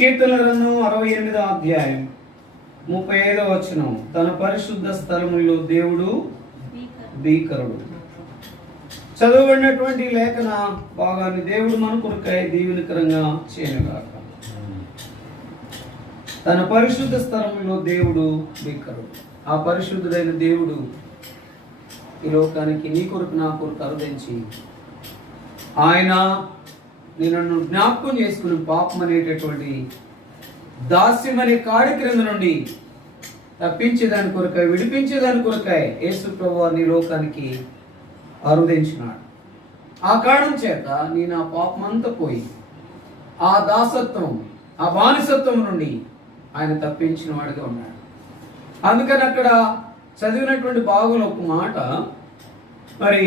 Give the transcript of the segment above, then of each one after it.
కీర్తన గ్రంథం 68వ అధ్యాయం 35వ వచనం. తన పరిశుద్ధ స్థలములో దేవుడు భీకరుడు. చదవబడినటువంటి లేఖన భాగాన్ని దేవుడు మన కొరకై దీవెనకరంగా చేయనుగాక. తన పరిశుద్ధ స్థలములో దేవుడు భీకరుడు. ఆ పరిశుద్ధుడైన దేవుడు ఈ లోకానికి నీ కొరకు నా కొరకు అరుదించి ఆయన నిన్ను జ్ఞాపకం చేసుకుని పాపం అనేటటువంటి దాస్యం అనే కాడి క్రింద నుండి తప్పించేదాని కొరకై, విడిపించేదాని కొరకై యేసు ప్రభువు నీ లోకానికి అరుదించినాడు. ఆ కారణం చేత నేను ఆ పాపం అంతా పోయి ఆ దాసత్వం, ఆ బానిసత్వం నుండి ఆయన తప్పించిన వాడిగా ఉన్నాడు. అందుకని అక్కడ చదివినటువంటి బాగులో ఒక మాట, మరి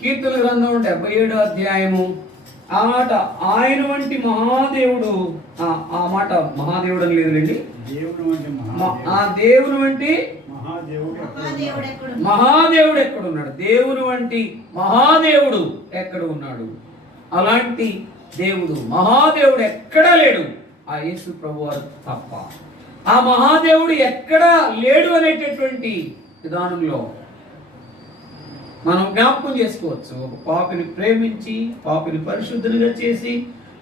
కీర్తన గ్రంథం 77వ అధ్యాయము ఆ మాట, ఆయన వంటి మహాదేవుడు, ఆ మాట మహాదేవుడు అని లేదులేండి, ఆ దేవుని వంటి మహాదేవుడు ఎక్కడున్నాడు? దేవుని వంటి మహాదేవుడు ఎక్కడ ఉన్నాడు? అలాంటి దేవుడు, మహాదేవుడు ఎక్కడా లేడు, ఆ యేసు ప్రభువారు తప్ప. ఆ మహాదేవుడు ఎక్కడా లేడు అనేటటువంటి విధానంలో మనం జ్ఞాపకం చేసుకోవచ్చు. ఒక పాపిని ప్రేమించి, పాపిని పరిశుద్ధునిగా చేసి,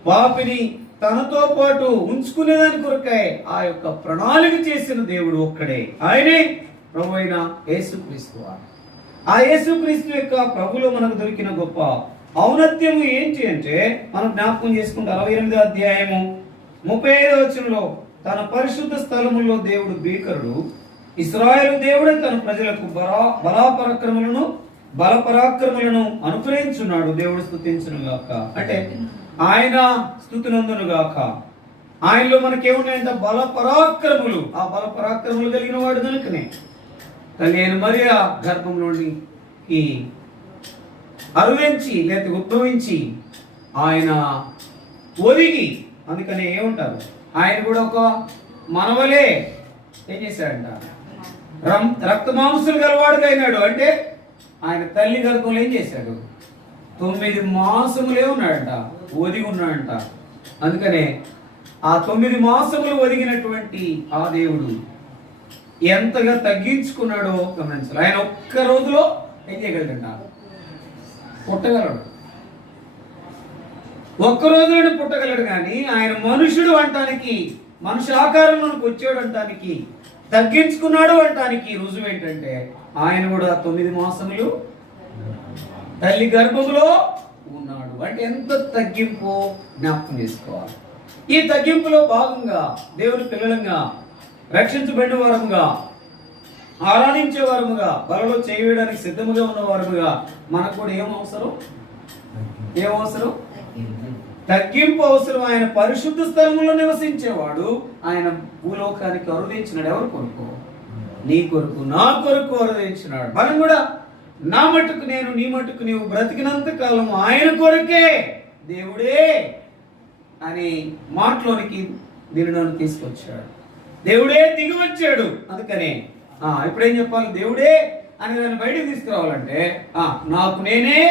పాపిని తనతో పాటు ఉంచుకునేదాని కొరకై ఆ యొక్క ప్రణాళిక చేసిన దేవుడు ఒక్కడే, ఆయనే ప్రభు అయిన యేసుక్రీస్తు వారు. ఆ యేసుక్రీస్తు యొక్క ప్రభులో మనకు దొరికిన గొప్ప ఔన్నత్యము ఏంటి అంటే, మనం జ్ఞాపకం చేసుకుంటే 68వ అధ్యాయము 35వ వచనంలో, తన పరిశుద్ధ స్థలములో దేవుడు భీకరుడు, ఇశ్రాయేలు దేవుడే తన ప్రజలకు బలపరాక్రములను అనుగ్రహించున్నాడు. దేవుడు స్తుతించును గాక. అంటే ఆయన స్తుతినందును గాక. ఆయనలో మనకేమున్నాయంటే బలపరాక్రములు. ఆ బలపరాక్రములు కలిగిన వాడు కనుకనే తల్లి అయిన మరియా గర్భంలోనికి అరువించి లేకపోతే ఉద్భవించి ఆయన ఒదిగి, అందుకనే ఏముంటారు, ఆయన కూడా ఒక మనవలే ఏం చేశాడంట, రక్త మాంసులు గలవాడుగా అయినాడు. అంటే ఆయన తల్లి గర్భంలో ఏం చేశాడు, 9 మాసములే ఉన్నాడంట, ఒదిగి ఉన్నాడంట. అందుకనే ఆ 9 మాసములు ఒదిగినటువంటి ఆ దేవుడు ఎంతగా తగ్గించుకున్నాడో గమనించాలి. ఆయన ఒక్క రోజులో ఏం చేయగలడంట, పుట్టగలడు. ఒక్క రోజులోనే పుట్టగలడు. కానీ ఆయన మనుషుడు అంటానికి, మనుషు ఆకారంలోకి వచ్చాడు అంటానికి, తగ్గించుకున్నాడు అంటానికి రుజువు ఏంటంటే, ఆయన కూడా 9 మాసములు తల్లి గర్భములో ఉన్నాడు. అంటే ఎంత తగ్గింపు జ్ఞాపకం చేసుకోవాలి. ఈ తగ్గింపులో భాగంగా దేవుని పిల్లలంగా, రక్షించబడిన వారముగా, ఆరాధించే వారముగా, బలలో చేయడానికి సిద్ధముగా ఉన్న వారముగా మనకు కూడా ఏమవసరం? తగ్గింపు అవసరం. ఆయన పరిశుద్ధ స్థలంలో నివసించేవాడు ఆయన భూలోకానికి అరుదించినాడు. ఎవరు కొరకు? నీ కొరకు, నా కొరకు అరుదించినాడు. మనం కూడా నా మట్టుకు నేను, నీ మట్టుకు నీవు బ్రతికినంత కాలం ఆయన కొరకే, దేవుడే అని మాటలోనికి నిన్ను తీసుకొచ్చాడు. దేవుడే దిగి వచ్చాడు. అందుకనే ఇప్పుడేం చెప్పాలి? దేవుడే అని దాన్ని బయటకు తీసుకురావాలంటే నాకు నేనే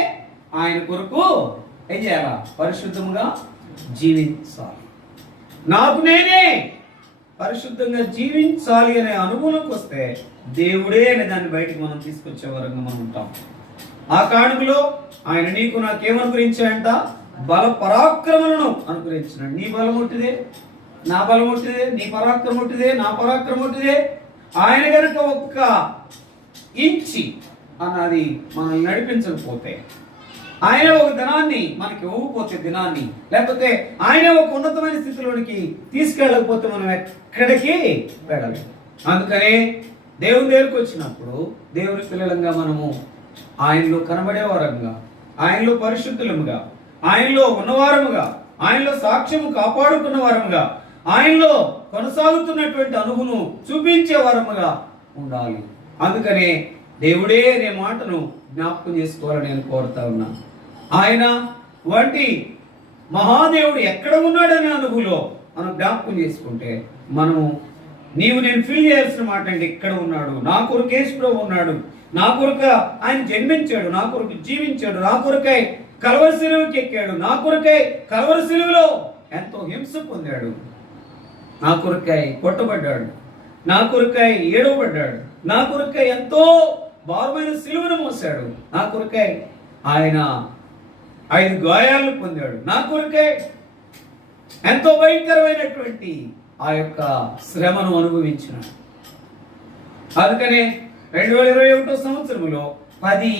ఆయన కొరకు ఏం చేయాలా? పరిశుద్ధంగా జీవించాలి. నాకు నేనే పరిశుద్ధంగా జీవించాలి అనే అనుభవంలోకి వస్తే దేవుడే అనే దాన్ని బయటకు మనం తీసుకొచ్చే వరంగా మనం ఉంటాం. ఆ కారణంలో ఆయన నీకు నాకేమనుగ్రహించాడంట? బల పరాక్రమలను అనుగ్రహించినాడు. నీ బలం ఒట్టిదే, నా బలం ఒట్టిదే, నీ పరాక్రమం ఒట్టిదే, నా పరాక్రమం ఒట్టిదే. ఆయన కనుక ఒక్క ఇంచి అన్నది మనల్ని నడిపించకపోతే, ఆయన ఒక దినాన్ని మనకి ఇవ్వకపోతే, దినాన్ని లేకపోతే ఆయన ఒక ఉన్నతమైన స్థితిలోనికి తీసుకెళ్ళకపోతే మనం ఎక్కడికి వెళ్ళలేము. అందుకనే దేవుని దగ్గరికి వచ్చినప్పుడు దేవుని పిల్లలంగా మనము ఆయనలో కనబడే వారంగా, ఆయనలో పరిశుద్ధులముగా, ఆయనలో ఉన్నవారముగా, ఆయనలో సాక్ష్యము కాపాడుకున్న వారముగా, ఆయనలో కొనసాగుతున్నటువంటి అనుభవం చూపించే వారముగా ఉండాలి. అందుకనే దేవుడే అనే మాటను జ్ఞాపకం చేసుకోవాలని నేను కోరుతా ఉన్నా. ఆయన వంటి మహాదేవుడు ఎక్కడ ఉన్నాడనే అనుభవంలో మనం జ్ఞాపకం చేసుకుంటే, మనము నీవు నేను ఫీల్ చేయాల్సిన మాట అంటే, ఇక్కడ ఉన్నాడు, నా కొరకు యేసుప్రభు ఉన్నాడు, నా కొరకు ఆయన జన్మించాడు, నా కొరకు జీవించాడు, నా కొరకై కలవరి శిలువకి ఎక్కాడు, నా కొరకై కలవరి శిలువలో ఎంతో హింస పొందాడు, నా కొరకై కొట్టబడ్డాడు, నా కొరకై ఏడవబడ్డాడు, నా కొరకై ఎంతో భారమైన సిలువను మోసాడు, నా కొరకై ఆయన 5 గాయాలను పొందాడు, నా కొరకై ఎంతో భయంకరమైనటువంటి ఆ యొక్క శ్రమను అనుభవించినాడు. అందుకనే 2021 సంవత్సరంలో 10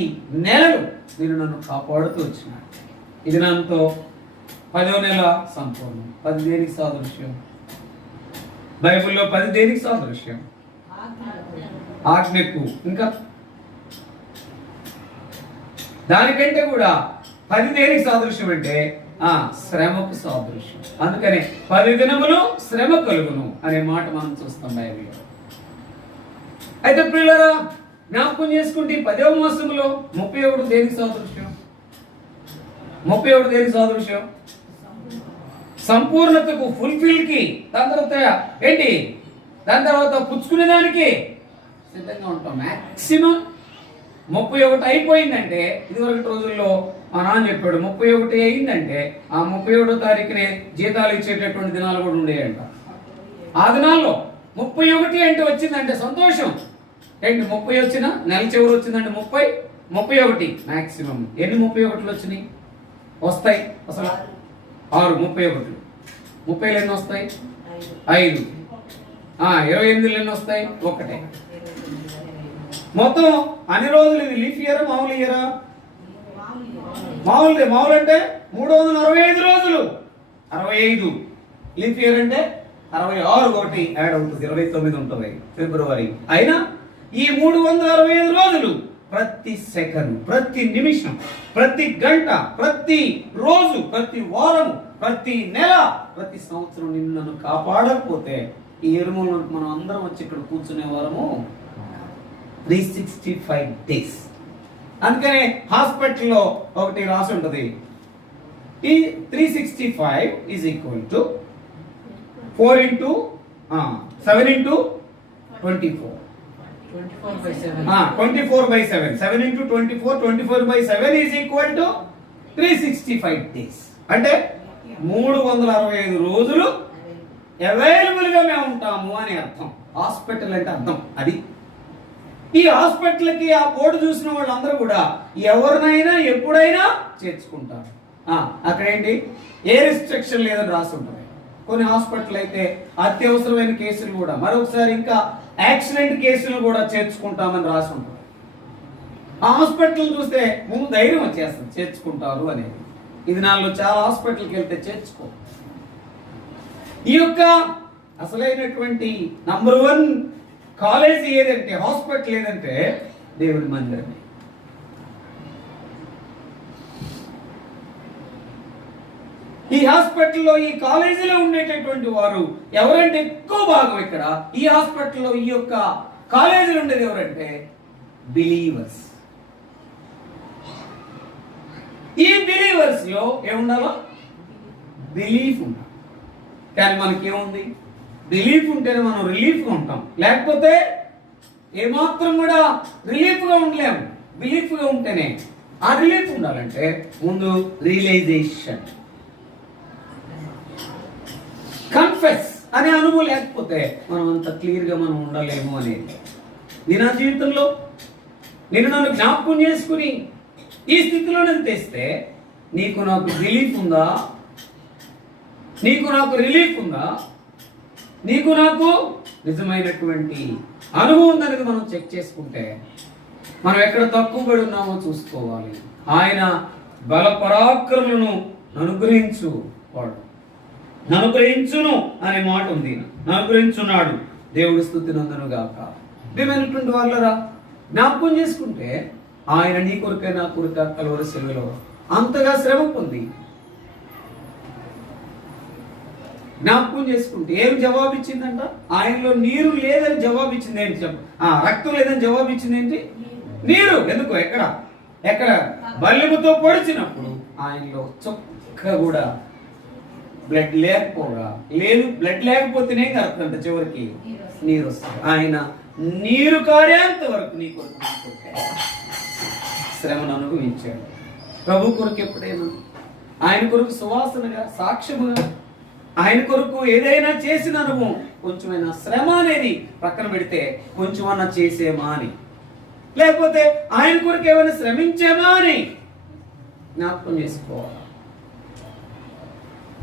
నెలలు నేను నన్ను కాపాడుతూ వచ్చినాడు. ఇది నాతో 10వ నెల సంపూర్ణం. 10 దేనికి సాదృశ్యం? బైబిల్లో 10 దేనికి సాదృశ్యం? ఆజ్ఞకు. ఇంకా దానికంటే కూడా 10 దేనికి సాదృశ్యం అంటే శ్రమకు సాదృశ్యం. అందుకనే 10 దినములు శ్రమ కలుగును అనే మాట మనం చూస్తాం బైబిల్లో. అయితే ప్రియులారా, జ్ఞాపకం చేసుకుంటే 10వ మాసంలో 31 దేనికి సాదృశ్యం? 31 దేనికి సాదృశ్యం? సంపూర్ణతకు, ఫుల్ఫిల్ కి. దాని తర్వాత ఏంటి? దాని తర్వాత పుచ్చుకునే దానికి సిద్ధంగా ఉంటాం. మాక్సిమం 31 అయిపోయిందంటే, ఇదివరకు రోజుల్లో మా నాన్న చెప్పాడు 31 అయిందంటే ఆ 31వ తారీఖునే జీతాలు ఇచ్చేటటువంటి దినాలు కూడా ఉండేయంట. ఆ దినాల్లో 31 అంటే వచ్చిందంటే సంతోషం. ఏంటి 30 వచ్చినా, నెల చివరి వచ్చిందంటే 31 మాక్సిమం. ఎన్ని 31లు వచ్చినాయి? వస్తాయి అసలు 6 31. 30 ఎన్ని వస్తాయి? 5. 28 ఎన్ని వస్తాయి? 1. మొత్తం అన్ని రోజులు ఇది లీఫ్ ఇయరా మామూలు ఇయరా? మామూలు అంటే 365 రోజులు. 65 లీఫ్ ఇయర్ అంటే 66 ఒకటి యాడ్ అవుతుంది, 29 ఉంటుంది ఫిబ్రవరి. అయినా ఈ 365 రోజులు ప్రతి సెకండ్, ప్రతి నిమిషం, ప్రతి గంట, ప్రతి రోజు, ప్రతి వారం, ప్రతి నెల, ప్రతి సంవత్సరం నిన్ను నన్ను కాపాడకపోతే ఈ ఎరుమూలను మనం అందరం వచ్చి ఇక్కడ కూర్చునే వారము 365 days. అందుకనే హాస్పిటల్లో ఒకటి రాసి ఉంటుంది, ఈ 365 is equal to 4 into 7 into 24. 24/7. 7 into 24, 24/7 is equal to 365 days. అంటే 365 రోజులు అవైలబుల్ గా మేము ఉంటాము అని అర్థం. హాస్పిటల్ అంటే అర్థం అది. ఈ హాస్పిటల్కి ఆ బోర్డు చూసిన వాళ్ళందరూ కూడా ఎవరినైనా ఎప్పుడైనా చేర్చుకుంటారు. అక్కడ ఏంటి, ఏ రిస్ట్రిక్షన్ లేదని రాసి ఉంటుంది. కొన్ని హాస్పిటల్ అయితే అత్యవసరమైన కేసులు కూడా, మరొకసారి ఇంకా యాక్సిడెంట్ కేసులు కూడా చేర్చుకుంటామని రాసి ఉంటుంది. ఆ హాస్పిటల్ చూస్తే ముందు ధైర్యం వచ్చేస్తుంది చేర్చుకుంటారు అనేది. ఇది నాలో చాలా హాస్పిటల్కి వెళ్తే చేర్చుకో. ఈ యొక్క అసలైనటువంటి నంబర్ 1 కాలేజీ ఏదంటే, హాస్పిటల్ ఏదంటే దేవుడి మందిరమే. ఈ హాస్పిటల్లో, ఈ కాలేజీలో ఉండేటటువంటి వారు ఎవరంటే ఎక్కువ భాగం ఇక్కడ ఈ హాస్పిటల్లో, ఈ యొక్క కాలేజీలో ఉండేది ఎవరంటే బిలీవర్స్. ఈ బిలీవర్స్ లో ఏముండాలో? బిలీఫ్ ఉండాలి. కానీ మనకేముంది? బిలీఫ్ ఉంటేనే మనం రిలీఫ్గా ఉంటాం, లేకపోతే ఏమాత్రం కూడా రిలీఫ్గా ఉండలేము. బిలీఫ్గా ఉంటేనే. ఆ రిలీఫ్ ఉండాలంటే ముందు రియలైజేషన్, కన్ఫెస్ అనే అనుభవం లేకపోతే మనం అంత క్లియర్గా మనం ఉండలేము అనేది. నేను నా జీవితంలో నేను నన్ను జ్ఞాపకం చేసుకుని ఈ స్థితిలో నేను తెస్తే, నీకు నాకు రిలీఫ్ ఉందా? నీకు నాకు రిలీఫ్ ఉందా? నీకు నాకు నిజమైనటువంటి అనుభవం ఉందనేది మనం చెక్ చేసుకుంటే, మనం ఎక్కడ తక్కువ పడి ఉన్నామో చూసుకోవాలి. ఆయన బల పరాక్రములను అనుగ్రహించు వాడు, అనుగ్రహించును అనే మాట ఉంది. అనుగ్రహించున్నాడు, దేవుడి స్తుతి నందును గాక. ప్రియమైనటువంటి వాళ్ళరా, జ్ఞాపకం చేసుకుంటే ఆయన నీ కొరకే నా కొరక కలువరి శిలువలో అంతగా శ్రమ పొంది, జ్ఞాపకం చేసుకుంటే ఏం జవాబిచ్చిందంట? ఆయనలో నీరు లేదని జవాబిచ్చింది ఏంటి? రక్తం లేదని జవాబిచ్చింది ఏంటి? నీరు. ఎందుకు? ఎక్కడ బల్లెముతో పొడిచినప్పుడు ఆయనలో చొక్క కూడా బ్లడ్ లేకపోగా లేదు. బ్లడ్ లేకపోతేనే అర్థంట చివరికి నీరు వస్తుంది. ఆయన నీరు కార్యాంత వరకు నీ కొరకు శ్రమను అనుభవించాడు. ప్రభు కొరకు ఎప్పుడైనా ఆయన కొరకు సువాసనగా, సాక్ష్యముగా ఆయన కొరకు ఏదైనా చేసిన అనుభవం, కొంచెమైనా శ్రమ అనేది పక్కన పెడితే కొంచెమన్నా చేసేమా అని, లేకపోతే ఆయన కొరకు ఏమైనా శ్రమించేమా అని జ్ఞాపకం చేసుకోవాలి.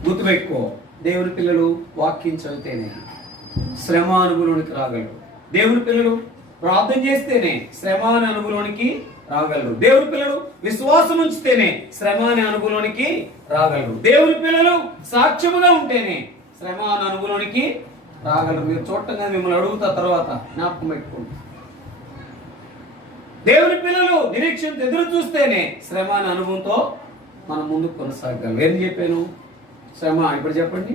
గుర్తుపెట్టుకో, దేవుని పిల్లలు వాక్యం చదివితేనే శ్రమ అనుభవంలోనికి రాగలరు. దేవుని పిల్లలు ప్రార్థన చేస్తేనే శ్రమ అనే అనుభవంలోనికి రాగలరు. దేవుని పిల్లలు విశ్వాసం ఉంచితేనే శ్రమ అనే అనుభవంలోనికి రాగలరు. దేవుని పిల్లలు సాక్ష్యముగా ఉంటేనే శ్రమ అనే అనుభవంలోనికి రాగలరు. మీరు చూడటంగా మిమ్మల్ని అడుగుతా తర్వాత జ్ఞాపకం పెట్టుకోండి. దేవుని పిల్లలు నిరీక్షణ ఎదురు చూస్తేనే శ్రమ అనే అనుభవంతో మనం ముందుకు కొనసాగలం. ఏం చెప్పాను? శ్రమ. ఇప్పుడు చెప్పండి.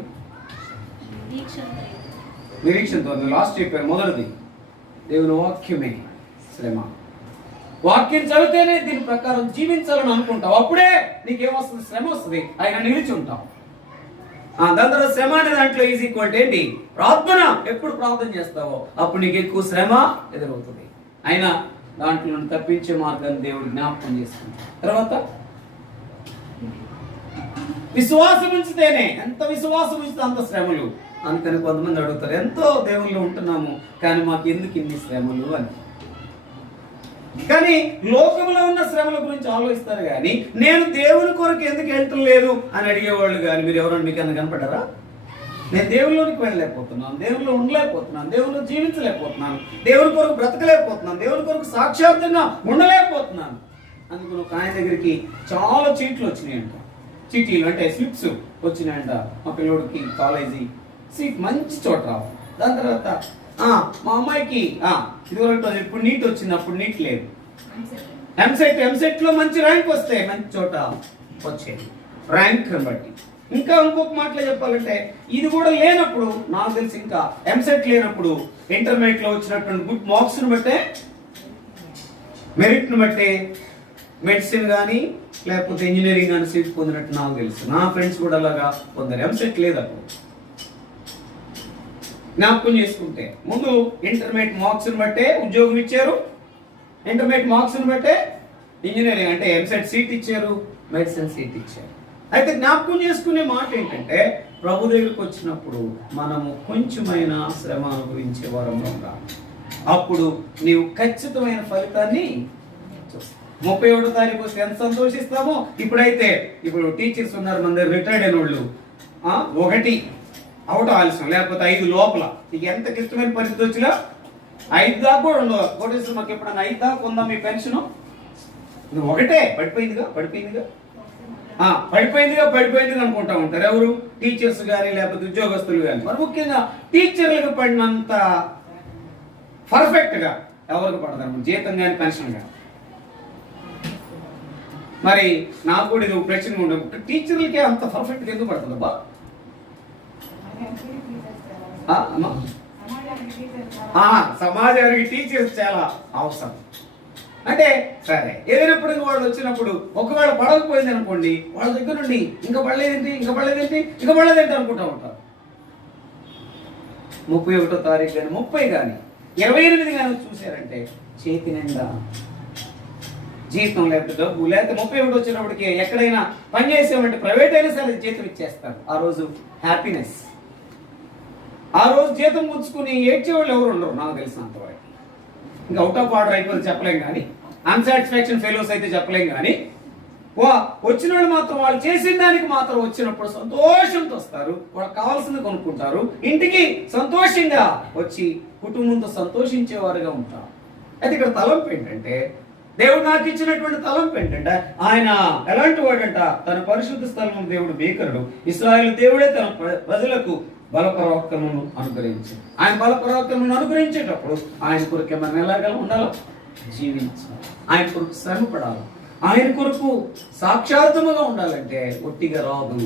నిరీక్షణతో లాస్ట్ చెప్పాను. మొదటిది దేవుని వాక్యమే శ్రమ. వాక్యం చదివితేనే దీని ప్రకారం జీవించాలని అనుకుంటావు. అప్పుడే నీకేమొస్తుంది? శ్రమ వస్తుంది. ఆయన నిలిచి ఉంటావు. దాని తర్వాత శ్రమ అనే దాంట్లో ఈజ్ ఈక్వల్ ఏంటి? ప్రార్థన. ఎప్పుడు ప్రార్థన చేస్తావో అప్పుడు నీకు ఎక్కువ శ్రమ ఎదురవుతుంది. అయినా దాంట్లో తప్పించే మార్గాన్ని దేవుడు జ్ఞాపకం చేసుకుంటాడు. తర్వాత విశ్వాసం ఉంచితేనే, ఎంత విశ్వాసం ఉంచితే అంత శ్రమలు. అందుకని కొంతమంది అడుగుతారు, ఎంతో దేవుళ్ళు ఉంటున్నాము కానీ మాకు ఎందుకు ఇన్ని శ్రమలు అని. కానీ లోకంలో ఉన్న శ్రమల గురించి ఆలోచిస్తారు కానీ నేను దేవుని కొరకు ఎందుకు వెళ్తలేదు అని అడిగేవాళ్ళు కానీ మీరు ఎవరైనా మీకు అన్న కనపడ్డారా? నేను దేవుల్లోనికి వెళ్ళలేకపోతున్నాను, దేవుల్లో ఉండలేకపోతున్నాను, దేవుల్లో జీవించలేకపోతున్నాను, దేవుని కొరకు బ్రతకలేకపోతున్నాను, దేవుని కొరకు సాక్షాత్తంగా ఉండలేకపోతున్నాను. అందుకని ఒక ఆయన దగ్గరికి చాలా చీట్లు వచ్చినాయంట. చీటీలు అంటే స్లిప్స్ వచ్చినాయంట. మా పిల్లోడికి కాలేజీ సీట్ మంచి చోట రావాలి. దాని తర్వాత మా అమ్మాయికి ఇదివరకు ఇప్పుడు నీట్ వచ్చింది, అప్పుడు నీట్ లేదు. ఎంసెట్ లో మంచి ర్యాంక్ వస్తే మంచి చోట వచ్చేది ర్యాంక్ బట్టి. ఇంకా ఇంకొక మాటలో చెప్పాలంటే ఇది కూడా లేనప్పుడు, నాకు తెలిసి ఇంకా ఎంసెట్ లేనప్పుడు ఇంటర్మీడియట్ లో వచ్చినటువంటి గుడ్ మార్క్స్ ను బట్టే, మెరిట్ ను బట్టే మెడిసిన్ కానీ లేకపోతే ఇంజనీరింగ్ కానీ సీట్ పొందినట్టు నాకు తెలుసు. నా ఫ్రెండ్స్ కూడా అలాగా పొందారు. ఎంసెట్ లేదు అప్పుడు. జ్ఞాపకం చేసుకుంటే ముందు ఇంటర్మీడియట్ మార్క్స్ ని బట్టే ఉద్యోగం ఇచ్చారు, ఇంటర్మీడియట్ మార్క్స్ ని బట్టే ఇంజనీరింగ్ అంటే ఎంసెట్ సీట్ ఇచ్చారు, మెడిసిన్ సీట్ ఇచ్చారు. అయితే జ్ఞాపకం చేసుకునే మాట ఏంటంటే ప్రభు దగ్గరికి వచ్చినప్పుడు మనము కొంచెమైనా శ్రమ అనుభవించే వారంగా ఉండాలి. అప్పుడు నీవు ఖచ్చితమైన ఫలితాన్ని చూస్తావు. 31వ తారీఖు వస్తే ఎంత సంతోషిస్తామో. ఇప్పుడు టీచర్స్ ఉన్నారు మన దగ్గర, రిటైర్డ్ అయిన వాళ్ళు 1 అవుట్ ఆలస్యం లేకపోతే 5 లోపల, నీకు ఎంత ఇష్టమైన పరిస్థితి వచ్చినా 5 దాకా కూడా ఉండవు. కోటేశ్వరం మాకు ఎప్పుడన్నా 5 దాకా ఉందా మీ పెన్షన్? ఒకటే పడిపోయిందిగా అనుకుంటా ఉంటారు. ఎవరు? టీచర్స్ కానీ లేకపోతే ఉద్యోగస్తులు కానీ. మరి ముఖ్యంగా టీచర్లకు పడినంత పర్ఫెక్ట్ గా ఎవరికి పడతారు? జీతం కానీ పెన్షన్ కానీ. మరి నాకు కూడా ఇది ప్రశ్న ఉండదు, టీచర్లకే అంత పర్ఫెక్ట్ గా ఎందుకు పడుతుందబ్బా? సమాజానికి టీచర్స్ చాలా అవసరం. అంటే సరే, ఏదైనప్పుడు వాళ్ళు వచ్చినప్పుడు ఒకవేళ పడకపోయింది అనుకోండి, వాళ్ళ దగ్గర నుండి ఇంకా పడలేదేంటి అనుకుంటా ఉంటారు. 31వ తారీఖు కానీ 30 కానీ 28 కానీ చూసారంటే చేతి నిండా జీతం లేకపోతే డబ్బు, లేకపోతే 31 వచ్చినప్పటికి ఎక్కడైనా పని చేసామంటే ప్రైవేట్ అయినా సరే జీతం ఇచ్చేస్తారు. ఆ రోజు హ్యాపీనెస్. ఆ రోజు జీతం పుచ్చుకుని ఏడ్చేవాళ్ళు ఎవరు ఉండరు నాకు తెలిసినంత వాటి. ఇంకా అవుట్ ఆఫ్ ఆర్డర్ అయిపోతే చెప్పలేం కానీ, అన్సాటిస్ఫాక్షన్ ఫెయిల్యూర్స్ అయితే చెప్పలేం కానీ, వచ్చిన వాళ్ళు మాత్రం వాళ్ళు చేసిన దానికి మాత్రం వచ్చినప్పుడు సంతోషంతో వస్తారు, వాళ్ళకి కావాల్సింది కొనుక్కుంటారు, ఇంటికి సంతోషంగా వచ్చి కుటుంబంతో సంతోషించేవారుగా ఉంటారు. అయితే ఇక్కడ తలంపు ఏంటంటే, దేవుడు నాకు ఇచ్చినటువంటి తలంపు ఏంటంటే, ఆయన ఎలాంటి వాడంట? తన పరిశుద్ధ స్థలం దేవుడు భీకరుడు. ఇశ్రాయేలు దేవుడే తన ప్రజలకు బలపరాక్రమను అనుగ్రహించాడు. ఆయన బలపరాక్రమను అనుగ్రహించేటప్పుడు ఆయన కొరకు మనం ఎలాగా ఉండాలో జీవించాలి, ఆయన కొరకు శ్రమ పడాలి, ఆయన కొరకు సాక్షాత్తుగా ఉండాలంటే ఒట్టిగా రాదు.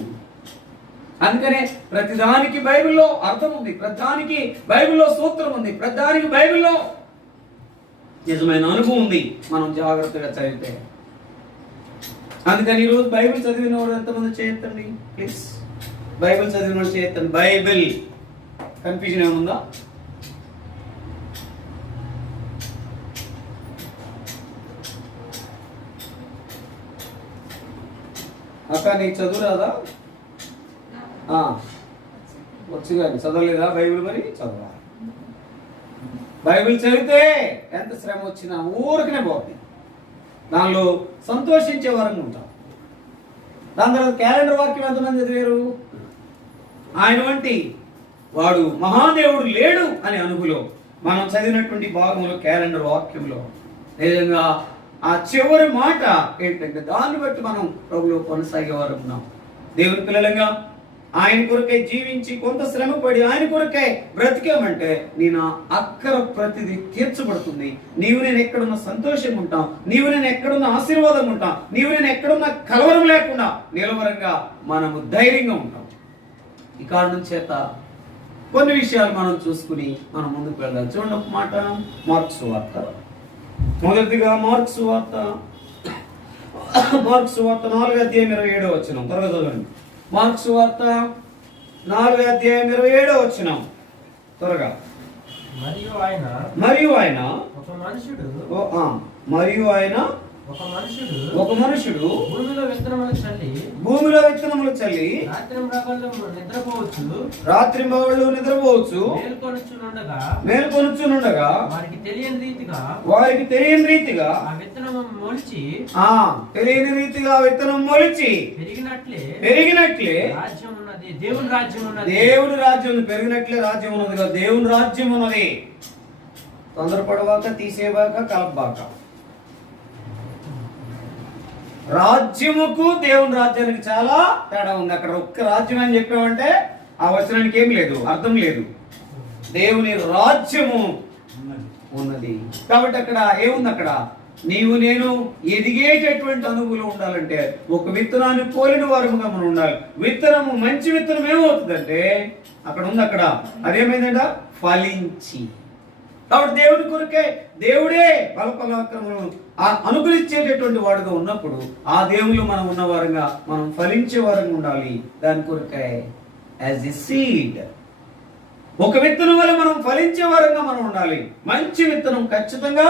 అందుకనే ప్రతిదానికి బైబిల్లో అర్థం ఉంది, ప్రతిదానికి బైబిల్లో సూత్రం ఉంది, ప్రతిదానికి బైబిల్లో నిజమైన అనుభవం ఉంది, మనం జాగ్రత్తగా చదివితే. అందుకని ఈరోజు బైబిల్ చదివిన వాడు ఎంతమంది చేయొద్దండి ప్లీజ్? బైబిల్ చదివిన వాడు చేయొద్దండి. బైబిల్ కన్ఫ్యూజన్ ఏముందా? అక్క నీకు చదువు రాదా? వచ్చు కానీ చదవలేదా బైబిల్? మరి చదవాలి. బైబిల్ చదివితే ఎంత శ్రమ వచ్చినా ఊరికనే పోతుంది. దానిలో సంతోషించే వరంగా ఉంటాం. దాని తర్వాత క్యాలెండర్ వాక్యం ఎంతమంది చదివారు? ఆయన వంటి వాడు మహాదేవుడు లేడు అనే అనుభూలో మనం చదివినటువంటి భాగంలో క్యాలెండర్ వాక్యంలో నిజంగా ఆ చివరి మాట ఏంటంటే దాన్ని బట్టి మనం ప్రభులో కొనసాగేవారు ఉన్నాం. దేవుని పిల్లలంగా ఆయన కొరకై జీవించి కొంత శ్రమపడి ఆయన కొరకై బ్రతికామంటే నేను అక్కర ప్రతిదీ తీర్చబడుతుంది. నీవు నేను ఎక్కడున్న సంతోషం ఉంటాం, నీవు నేను ఎక్కడున్న ఆశీర్వాదం ఉంటాం, నీవు నేను ఎక్కడున్న కలవరం లేకుండా నిలవరంగా మనము ధైర్యంగా ఉంటాం. ఈ కారణం చేత కొన్ని విషయాలు మనం చూసుకుని మనం ముందుకు వెళ్దాం. చూడండి ఒక మాట, మార్క్స్ వార్త. మొదటిగా మార్క్స్ వార్త 4:27 త్వరగా చదవండి. మార్క్స్ వార్త 4:27 త్వరగా. మరియు ఆయన ఒక మనుషుడు భూమిలో విత్తనములు చల్లి రాత్రి మగళ్ళు నిద్రపోవచ్చు మేల్కొనుచునుండగా వారికి తెలియని రీతిగా విత్తనం మొలిచి పెరిగినట్లే దేవుని రాజ్యం పెరిగినట్లే రాజ్యం ఉన్నది కదా. దేవుని రాజ్యం ఉన్నది. తొందరపడవాక, తీసేవాక, కలపబాక. రాజ్యముకు దేవుని రాజ్యానికి చాలా తేడా ఉంది. అక్కడ ఒక్క రాజ్యం అని చెప్పామంటే ఆ వచనానికి ఏం లేదు, అర్థం లేదు. దేవుని రాజ్యము ఉన్నది కాబట్టి అక్కడ ఏముంది? అక్కడ నీవు నేను ఎదిగేటటువంటి అనుభూలు ఉండాలంటే ఒక విత్తనాన్ని పోలిన వారముగా మనం ఉండాలి. విత్తనము మంచి విత్తనం ఏమవుతుందంటే అక్కడ ఉంది. అక్కడ అదేమైందంట? ఫలించి. కాబట్టి దేవుని కొరకే దేవుడే ఫలఫలాక్రమను అనుగ్రహించేటటువంటి వాడుగా ఉన్నప్పుడు ఆ దేవుళ్ళు మనం ఉన్న వారంగా మనం ఫలించే వారంగా ఉండాలి. దాని కొరకే యాజ్ ఎ సీడ్, ఒక విత్తనం వల్ల మనం ఫలించే వారంగా మనం ఉండాలి. మంచి విత్తనం ఖచ్చితంగా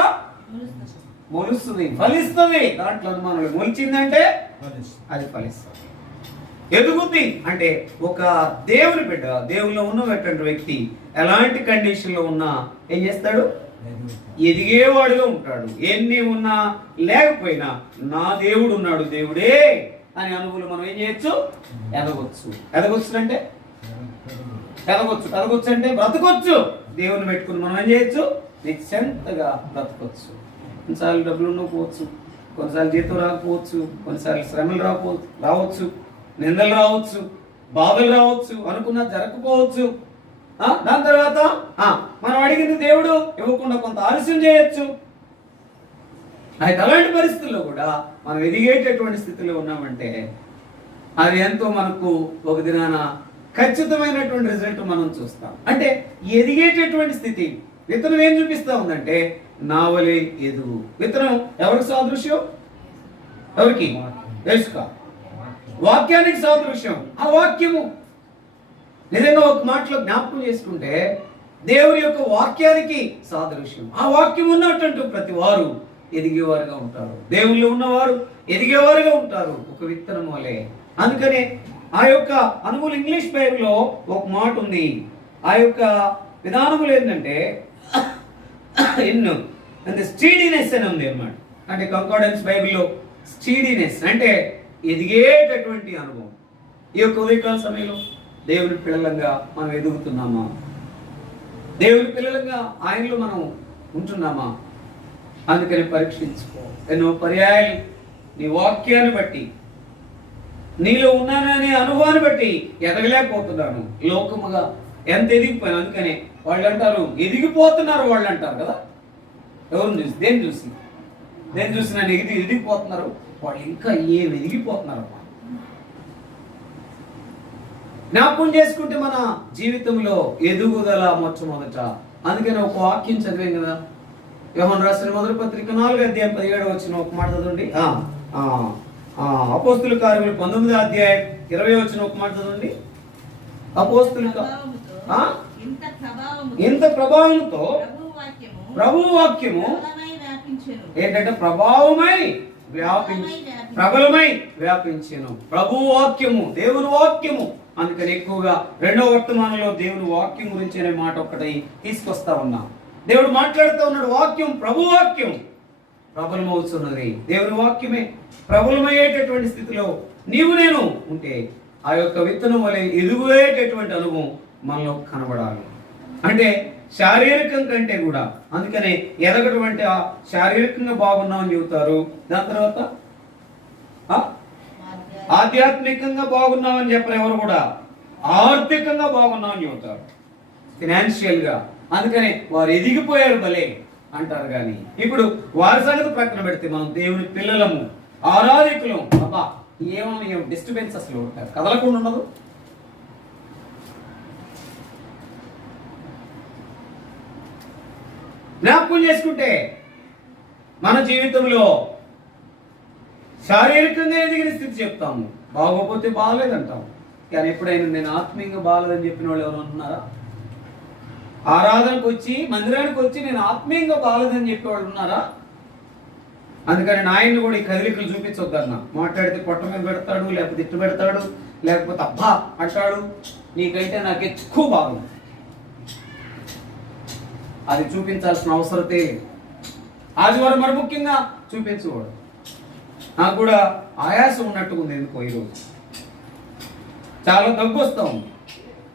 మొలుస్తుంది, ఫలిస్తుంది. దాంట్లో అనుమానం మొలిచిందంటే అది ఫలిస్తుంది, ఎదుగుద్ది. అంటే ఒక దేవుని బిడ్డ, దేవుల్లో ఉన్నటువంటి వ్యక్తి ఎలాంటి కండిషన్ లో ఉన్నా ఏం చేస్తాడు? ఎదిగేవాడుగా ఉంటాడు. ఎన్ని ఉన్నా లేకపోయినా నా దేవుడు ఉన్నాడు, దేవుడే అనే అనుభూలు మనం ఏం చేయొచ్చు? ఎదగొచ్చు. ఎదగొచ్చు అంటే బ్రతకొచ్చు. దేవుని పెట్టుకుని మనం ఏం చేయొచ్చు? నిశ్చింతగా బ్రతకొచ్చు. కొన్నిసార్లు డబ్బులు ఉండకపోవచ్చు, కొన్నిసార్లు జీతం రాకపోవచ్చు, కొన్నిసార్లు శ్రమలు రావచ్చు, నిందలు రావచ్చు, బాధలు రావచ్చు, అనుకున్నా జరగకపోవచ్చు. దాని తర్వాత మనం అడిగింది దేవుడు ఇవ్వకుండా కొంత ఆలస్యం చేయొచ్చు. అయితే అలాంటి పరిస్థితుల్లో కూడా మనం ఎదిగేటటువంటి స్థితిలో ఉన్నామంటే అది ఎంతో మనకు ఒక దినాన ఖచ్చితమైనటువంటి రిజల్ట్ మనం చూస్తాం. అంటే ఎదిగేటటువంటి స్థితి విత్తనం ఏం చూపిస్తా ఉందంటే నావలే ఎదుగు. విత్తనం ఎవరికి సాదృశ్యం? ఎవరికి? యేసుకా. వాక్యానికి సాదృశ్యం. ఆ వాక్యము నిజంగా ఒక మాటలో జ్ఞాపకం చేసుకుంటే దేవుని యొక్క వాక్యానికి సాదృశ్యం. ఆ వాక్యం ఉన్నటువంటి ప్రతి వారు ఎదిగేవారుగా ఉంటారు. దేవుళ్ళు ఉన్నవారు ఎదిగేవారుగా ఉంటారు, ఒక విత్తనం వలె. అందుకనే ఆ యొక్క అనుభవం ఇంగ్లీష్ బైబిల్లో ఒక మాట ఉంది. ఆ యొక్క విధానములు ఏంటంటే స్టీడీనెస్ అని ఉంది అన్నమాట. అంటే కంకార్డెన్స్ బైబిల్లో స్టీడీనెస్ అంటే ఎదిగేటటువంటి అనుభవం. ఈ యొక్క ఉదయకాల సమయంలో దేవుని పిల్లలంగా మనం ఎదుగుతున్నామా? దేవుని పిల్లలంగా ఆయనలో మనం ఉంటున్నామా? అందుకని పరీక్షించుకో. ఎన్నో పర్యాయాలు నీ వాక్యాన్ని బట్టి, నీలో ఉన్నాననే అనుభవాన్ని బట్టి ఎదగలేకపోతున్నాను, లోకముగా ఎంత ఎదిగిపోయాను. అందుకనే వాళ్ళు అంటారు ఎదిగిపోతున్నారు, వాళ్ళు అంటారు కదా. ఎవరిని చూసి? దేని చూసి నన్ను ఎదిగిపోతున్నారు? వాళ్ళు ఇంకా ఏం ఎదిగిపోతున్నారు. జ్ఞాపకం చేసుకుంటే మన జీవితంలో ఎదుగుదల మొట్టమొదట. అందుకని ఒక వాక్యం చదివాం కదా, యోహాను రాసిన మొదటి పత్రిక 4:17 ఒక మాట చదవండి. అపోస్తుల కార్యములు 19:20 ఒక మాట చదవండి. అపోస్తుల ఇంత ప్రభావంతో ప్రభువు వాక్యము ఏంటంటే ప్రభావమై ప్రబలమై వ్యాపించెను. ప్రభు వాక్యము, దేవుని వాక్యము. అందుకని ఎక్కువగా 2వ వర్తమానంలో దేవుని వాక్యం గురించి అనే మాట ఒక్కటి తీసుకొస్తా ఉన్నా. దేవుడు మాట్లాడుతూ ఉన్నాడు. వాక్యం, ప్రభు వాక్యం ప్రబలమవుతున్నది. దేవుని వాక్యమే ప్రబలమయ్యేటటువంటి స్థితిలో నీవు నేను ఉంటే ఆ యొక్క విత్తనం వలె ఎదుగుయేటటువంటి అనుభవం మనలో కనబడాలి. అంటే శారీరకం కంటే కూడా, అందుకనే ఎదగడం అంటే శారీరకంగా బాగున్నామని చెబుతారు. దాని తర్వాత ఆధ్యాత్మికంగా బాగున్నామని చెప్పరు ఎవరు కూడా, ఆర్థికంగా బాగున్నామని చెబుతారు, ఫినాన్షియల్ గా. అందుకనే వారు ఎదిగిపోయారు భలే అంటారు. కానీ ఇప్పుడు వారి సంగతి ప్రక్కన పెడితే మనం దేవుని పిల్లలము, ఆరాధికులం. అబ్బా ఏమో డిస్టర్బెన్స్ అసలు కదలకుండా ఉండదు. జ్ఞాపకం చేసుకుంటే మన జీవితంలో శారీరకంగా ఎదిగిన స్థితి చెప్తాము, బాగోపోతే బాగలేదంటాము. కానీ ఎప్పుడైనా నేను ఆత్మీయంగా బాగలేదని చెప్పిన వాళ్ళు ఎవరు ఉంటున్నారా? ఆరాధనకు వచ్చి, మందిరానికి వచ్చి నేను ఆత్మీయంగా బాగలేదని చెప్పేవాళ్ళు ఉన్నారా? అందుకని నాయన్ని కూడా ఈ కదలికలు చూపించొద్దన్న. మాట్లాడితే పొట్ట మీద పెడతాడు, లేకపోతే తిట్టు పెడతాడు, లేకపోతే అబ్బా అంటాడు. నీకైతే నాకు ఎక్కువ బాగుంది, అది చూపించాల్సిన అవసరతే లేదు. ఆదివారం మరి ముఖ్యంగా చూపించకూడదు. నాకు కూడా ఆయాసం ఉన్నట్టుగా ఉంది ఎందుకో ఈరోజు, చాలా దగ్గు వస్తూ ఉంది,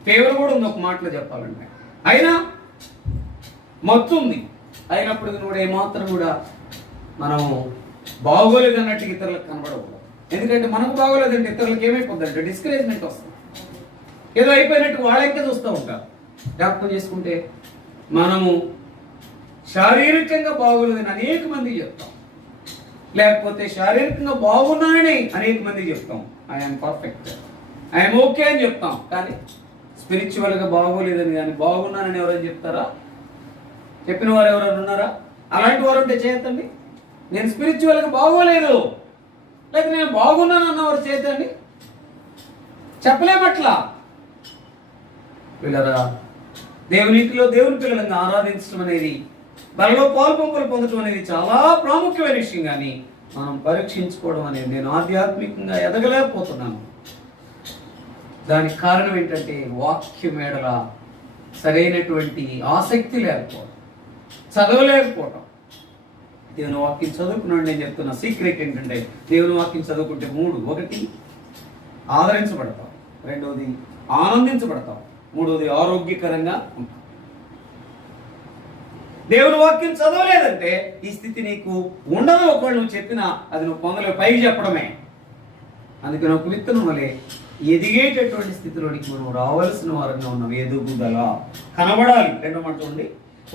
ఫీవర్ కూడా ఉంది ఒక మాటలో చెప్పాలంటే. అయినా మత్తు ఉంది, అయినప్పుడు కూడా ఏమాత్రం కూడా మనం బాగోలేదు అన్నట్టు ఇతరులకు కనబడకూడదు. ఎందుకంటే మనకు బాగోలేదంటే ఇతరులకు ఏమైపోద్దంటే డిస్కరేజ్మెంట్ వస్తుంది. ఏదో అయిపోయినట్టు వాళ్ళకే చూస్తూ ఉంటారు. జ్ఞాపకం చేసుకుంటే మనము శారీరకంగా బాగోలేదని అనేక మందికి చెప్తాం, లేకపోతే శారీరకంగా బాగున్నానని అనేక మందికి చెప్తాం. ఐఎమ్ పర్ఫెక్ట్, ఐఎమ్ ఓకే అని చెప్తాం. కానీ స్పిరిచువల్గా బాగోలేదని కానీ బాగున్నానని ఎవరైనా చెప్తారా? చెప్పిన వారు ఎవరైనా ఉన్నారా? అలాంటి వారు ఉంటే చేయొద్దండి. నేను స్పిరిచువల్గా బాగోలేదు, లేకపోతే నేను బాగున్నాను అన్నవారు చేయొద్దండి. చెప్పలేమట్లా. పిల్లరా, దేవునిలో దేవుని పిల్లలను ఆరాధించడం అనేది, బలలో పాల్పంపులు పొందడం అనేది చాలా ప్రాముఖ్యమైన విషయం. కానీ మనం పరీక్షించుకోవడం అనేది, నేను ఆధ్యాత్మికంగా ఎదగలేకపోతున్నాను, దానికి కారణం ఏంటంటే వాక్యం ఎడల సరైనటువంటి ఆసక్తి లేకపోవడం, చదవలేకపోవడం. దేవుని వాక్యం చదువుకున్నాడు. నేను చెప్తున్నా సీక్రెట్ ఏంటంటే దేవుని వాక్యం చదువుకుంటే 3: 1 ఆదరించబడతాం, 2వది ఆనందించబడతాం, 3వది ఆరోగ్యకరంగా ఉంటాం. దేవుని వాక్యం చదవలేదంటే ఈ స్థితి నీకు ఉండదు. ఒకవేళ నువ్వు చెప్పినా అది నువ్వు పొందలేవు, పైకి చెప్పడమే. అందుకని ఒక విత్తనం వలె ఎదిగేటటువంటి స్థితిలోనికి మనం రావాల్సిన వారంగా ఉన్నాం. ఎదుగుదల కనబడాలి. 2వ మాట చూడండి.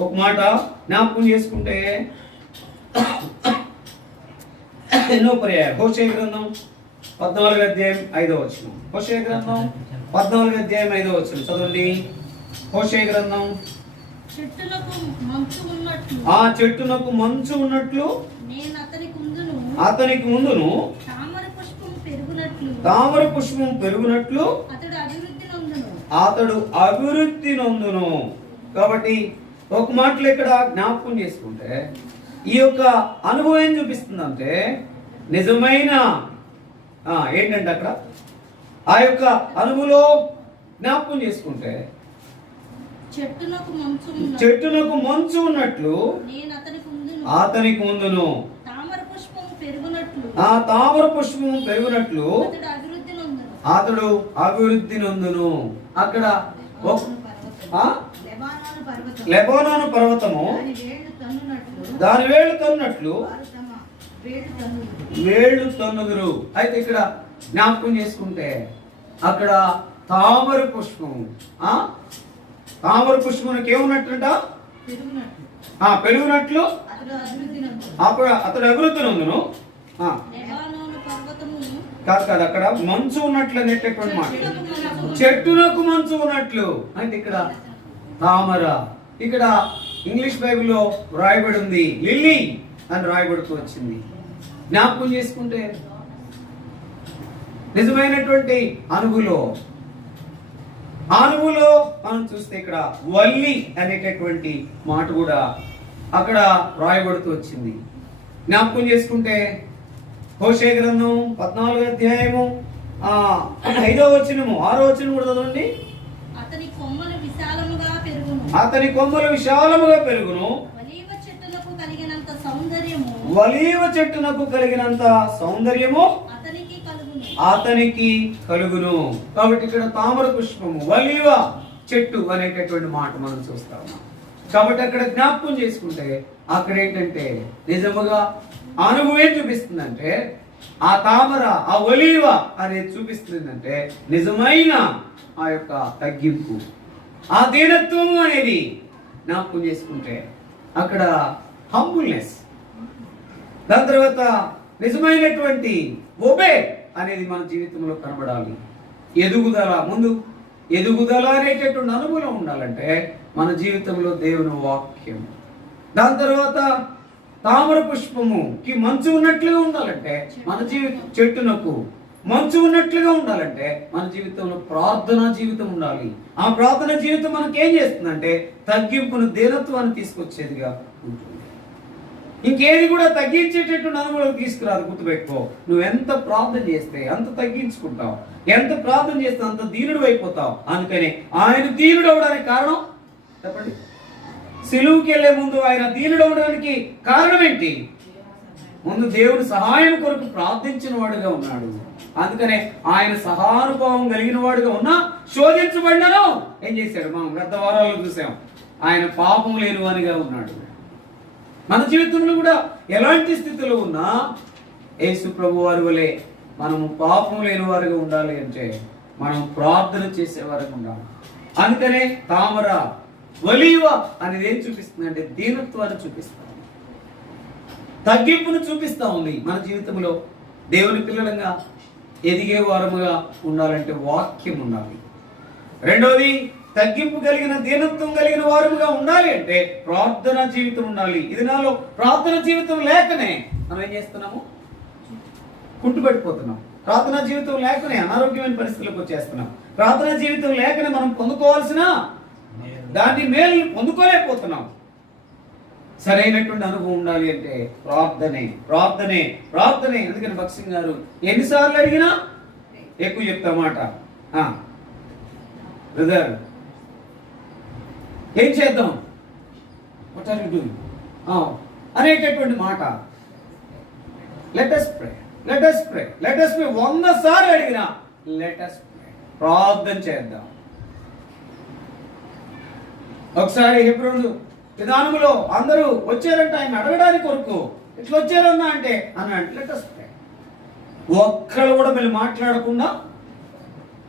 ఒక మాట జ్ఞాపకం చేసుకుంటే ఎన్నో పర్యాయం. హోషేయ గ్రంథం 14వ అధ్యాయం 5వ వచనం. హోషేయ గ్రంథం 14వ అధ్యాయం 5వ వచనం చదవండి. హోషేయ గ్రంథం. చెట్టునకు మంచు ఉన్నట్లు అతనికి ముందును తామర పుష్పం పెరుగునట్లు అతడు అభివృద్ధి నొందును. కాబట్టి ఒక మాటలు ఇక్కడ జ్ఞాపకం చేసుకుంటే ఈ యొక్క అనుభవం ఏం చూపిస్తుందంటే నిజమైన ఏంటంటే అక్కడ ఆ యొక్క అనుభవంలో జ్ఞాపకం చేసుకుంటే చెట్టునకు మంచు ఉన్నట్లు అతనికి ముందును ఆ తామర పుష్పము పెరుగునట్లు అతడు అభివృద్ధి నొందును. అక్కడ లెబానోను పర్వతము దాని వేళ్ళు తన్నునట్లు వేళ్ళు తన్నుదురు. అయితే ఇక్కడ జ్ఞాపకం చేసుకుంటే అక్కడ తామర పుష్పము, తామర పుష్పమునికి ఏమున్నట్టుంట పెరుగునట్లు అతడు అభివృద్ధి నొందును. కాదు కాదు, అక్కడ మంచు ఉన్నట్లు అనేటటువంటి మాట. చెట్టునకు మంచు ఉన్నట్లు అంటే ఇక్కడ తామర. ఇక్కడ ఇంగ్లీష్ బైబిల్లో రాయబడి ఉంది లిల్లీ అని రాయబడుతూ వచ్చింది. జ్ఞాపకం చేసుకుంటే నిజమైనటువంటి అనుభూలో మనం చూస్తే ఇక్కడ వల్లి అనేటటువంటి మాట కూడా అక్కడ రాయబడుతూ వచ్చింది. జ్ఞాపకం చేసుకుంటే హోషే గ్రంథం 14వ అధ్యాయము 5వ వచనము 6వ వచనం కూడా చదవండి. అతని కొమ్మలు విశాలముగా పెరుగును, అతని కొమ్మలు విశాలముగా పెరుగును, ఒలీవ చెట్టులకు కలిగినంత సౌందర్యము, ఒలీవ చెట్టునకు కలిగినంత సౌందర్యము అతనికి కలుగును. అతనికి కలుగును. కాబట్టి ఇక్కడ తామర పుష్పము, ఒలీవ చెట్టు అనేటటువంటి మాట మనం చూస్తాము. కాబట్టి అక్కడ జ్ఞాపకం చేసుకుంటే అక్కడ ఏంటంటే నిజముగా అనుభవం ఏం చూపిస్తుందంటే ఆ తామర, ఆ ఒలీవ అనేది చూపిస్తుందంటే నిజమైన ఆ యొక్క తగ్గింపు, ఆ దీనత్వం అనేది జ్ఞాపకం చేసుకుంటే అక్కడ హంబుల్నెస్, దాని తర్వాత నిజమైనటువంటి ఒబే అనేది మన జీవితంలో కనబడాలి. ఎదుగుదల, ముందు ఎదుగుదల అనేటటువంటి అనుభవం ఉండాలంటే మన జీవితంలో దేవుని వాక్యం. దాని తర్వాత తామర పుష్పముకి మంచు ఉన్నట్లుగా ఉండాలంటే మన జీవితం, చెట్టునకు మంచు ఉన్నట్లుగా ఉండాలంటే మన జీవితంలో ప్రార్థనా జీవితం ఉండాలి. ఆ ప్రార్థనా జీవితం మనకి ఏం చేస్తుందంటే తగ్గింపును, దీనత్వాన్ని తీసుకొచ్చేదిగా ఉంటుంది. ఇంకేది కూడా తగ్గించేటటువంటి అనుభవం తీసుకురాదు. గుర్తుపెట్టుకో, నువ్వు ఎంత ప్రార్థన చేస్తే అంత తగ్గించుకుంటావు, ఎంత ప్రార్థన చేస్తే అంత దీనుడు అయిపోతావు. అందుకని ఆయన దీనుడు అవడానికి కారణం చెప్పండి. సిలువుకి వెళ్లే ముందు ఆయన దీనుడు అవడానికి కారణం ఏంటి? ముందు దేవుడు సహాయం కొరకు ప్రార్థించిన వాడుగా ఉన్నాడు. అందుకనే ఆయన సహానుభావం కలిగిన వాడుగా ఉన్నా శోధించబడినాను ఏం చేశాడు? మనం గత వారాల్లో చూసాం, ఆయన పాపం లేని వానిగా ఉన్నాడు. మన జీవితంలో కూడా ఎలాంటి స్థితిలో ఉన్నా యేసు ప్రభు వారి వలె మనము పాపం లేని వారిగా ఉండాలి అంటే మనం ప్రార్థన చేసే వారికి ఉండాలి. అందుకనే తామర, ఒలీవ అనేది ఏం చూపిస్తుంది అంటే దీనత్వాన్ని చూపిస్తుంది, తగ్గింపును చూపిస్తా ఉంది. మన జీవితంలో దేవుని పిల్లలంగా ఎదిగే వారముగా ఉండాలంటే వాక్యం ఉండాలి. రెండోది, తగ్గింపు కలిగిన, దీనత్వం కలిగిన వారముగా ఉండాలి అంటే ప్రార్థనా జీవితం ఉండాలి. ఇది నాలో ప్రార్థన జీవితం లేకనే మనం ఏం చేస్తున్నాము? కుంటుపడిపోతున్నాం. ప్రార్థనా జీవితం లేకనే అనారోగ్యమైన పరిస్థితులకు వచ్చేస్తున్నాం. ప్రార్థనా జీవితం లేకనే మనం పొందుకోవాల్సిన దాన్ని మేలు పొందుకోలేకపోతున్నాం. సరైనటువంటి అనుభవం ఉండాలి అంటే ప్రార్థనే, ప్రార్థనే, ప్రార్థనే. అందుకని భక్సింగ్ గారు ఎన్నిసార్లు అడిగినా ఎక్కువ చెప్తామాట. బ్రదర్ ఏం చేద్దాం, వాట్ ఆర్ యు డూయింగ్ అనేటటువంటి మాట. Let us pray, let us pray, let us pray. 100 సార్లు అడిగినా let us pray, ప్రార్థన చేద్దాం. ఒకసారి హెబ్రోను విధానములో అందరూ వచ్చారంట ఆయన అడగడానికి కొరకు. ఇట్లా వచ్చారన్నా అంటే అన్నాడు let us pray. ఒక్కళ్ళు కూడా మళ్ళీ మాట్లాడకుండా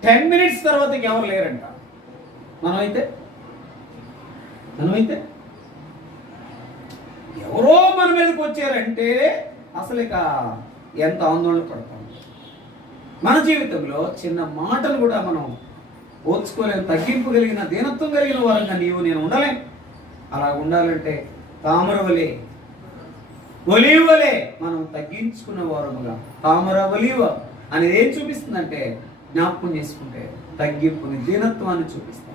10 minutes తర్వాత ఎవరు లేరంట. మనమైతే ఎవరో మన మీదకి వచ్చారంటే అసలు ఇక ఎంత ఆందోళన పడతాం. మన జీవితంలో చిన్న మాటలు కూడా మనం ఓర్చుకోలేము. తగ్గింపు కలిగిన, దీనత్వం కలిగిన వారంగా నీవు నేను ఉండలేం. అలా ఉండాలంటే తామర వలె, ఒలీవ వలె మనం తగ్గించుకున్న వారముగా. తామర, ఒలీవ అనేది ఏం చూపిస్తుందంటే జ్ఞాపకం చేసుకుంటే తగ్గింపుని, దీనత్వాన్ని చూపిస్తాం.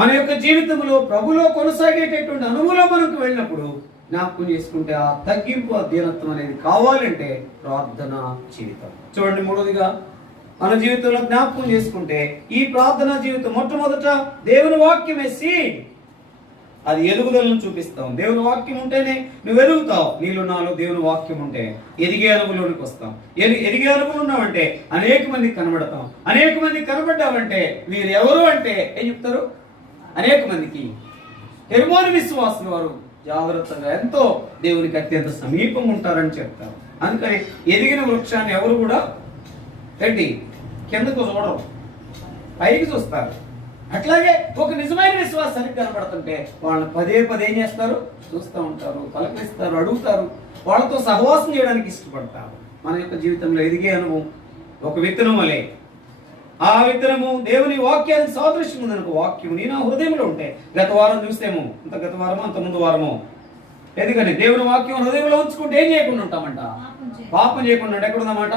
మన యొక్క జీవితంలో ప్రభులో కొనసాగేటటువంటి అనుభవంలో మనకు వెళ్ళినప్పుడు జ్ఞాపకం చేసుకుంటే ఆ తగ్గింపు, ఆ దీనత్వం అనేది కావాలంటే ప్రార్థన జీవితం. చూడండి, మూడోదిగా మన జీవితంలో జ్ఞాపకం చేసుకుంటే ఈ ప్రార్థనా జీవితం మొట్టమొదట దేవుని వాక్యమే సీడ్. అది ఎదుగుదలను చూపిస్తాం. దేవుని వాక్యం ఉంటేనే నువ్వు ఎదుగుతావు. నీళ్ళు నాలో దేవుని వాక్యం ఉంటే ఎదిగే అనుభవంలోనికి వస్తాం. ఎదిగే అనుభవం ఉన్నామంటే అనేక మందికి కనబడతాం. అనేక మందికి కనబడ్డామంటే వీరు ఎవరు అంటే ఏం చెప్తారు? అనేక మందికి హెర్మోను విశ్వాసులు వారు జాగ్రత్తగా ఎంతో దేవునికి అత్యంత సమీపం ఉంటారని చెప్తారు. అందుకని ఎదిగిన వృక్షాన్ని ఎవరు కూడా ఏంటి కిందకు చూడరు, పైకి చూస్తారు. అట్లాగే ఒక నిజమైన విశ్వాసానికి కనబడుతుంటే వాళ్ళని పదే పదే ఏం చేస్తారు? చూస్తూ ఉంటారు, పలకరిస్తారు, అడుగుతారు, వాళ్ళతో సహవాసం చేయడానికి ఇష్టపడతారు. మన యొక్క జీవితంలో ఎదిగే అనుభవం ఒక విత్తనం వలె. ఆ విత్తనము దేవుని వాక్యానికి సాదృశ్యం ఉందనుకో. వాక్యం నీ నా హృదయంలో ఉంటే, గత వారం చూస్తేమో, గత వారమో అంత ముందు వారమో, ఎందుకని దేవుని వాక్యం హృదయంలో ఉంచుకుంటే ఏం చేయకుండా ఉంటామంట? పాపం చేయకుండా. ఎక్కడుందన్నమాట?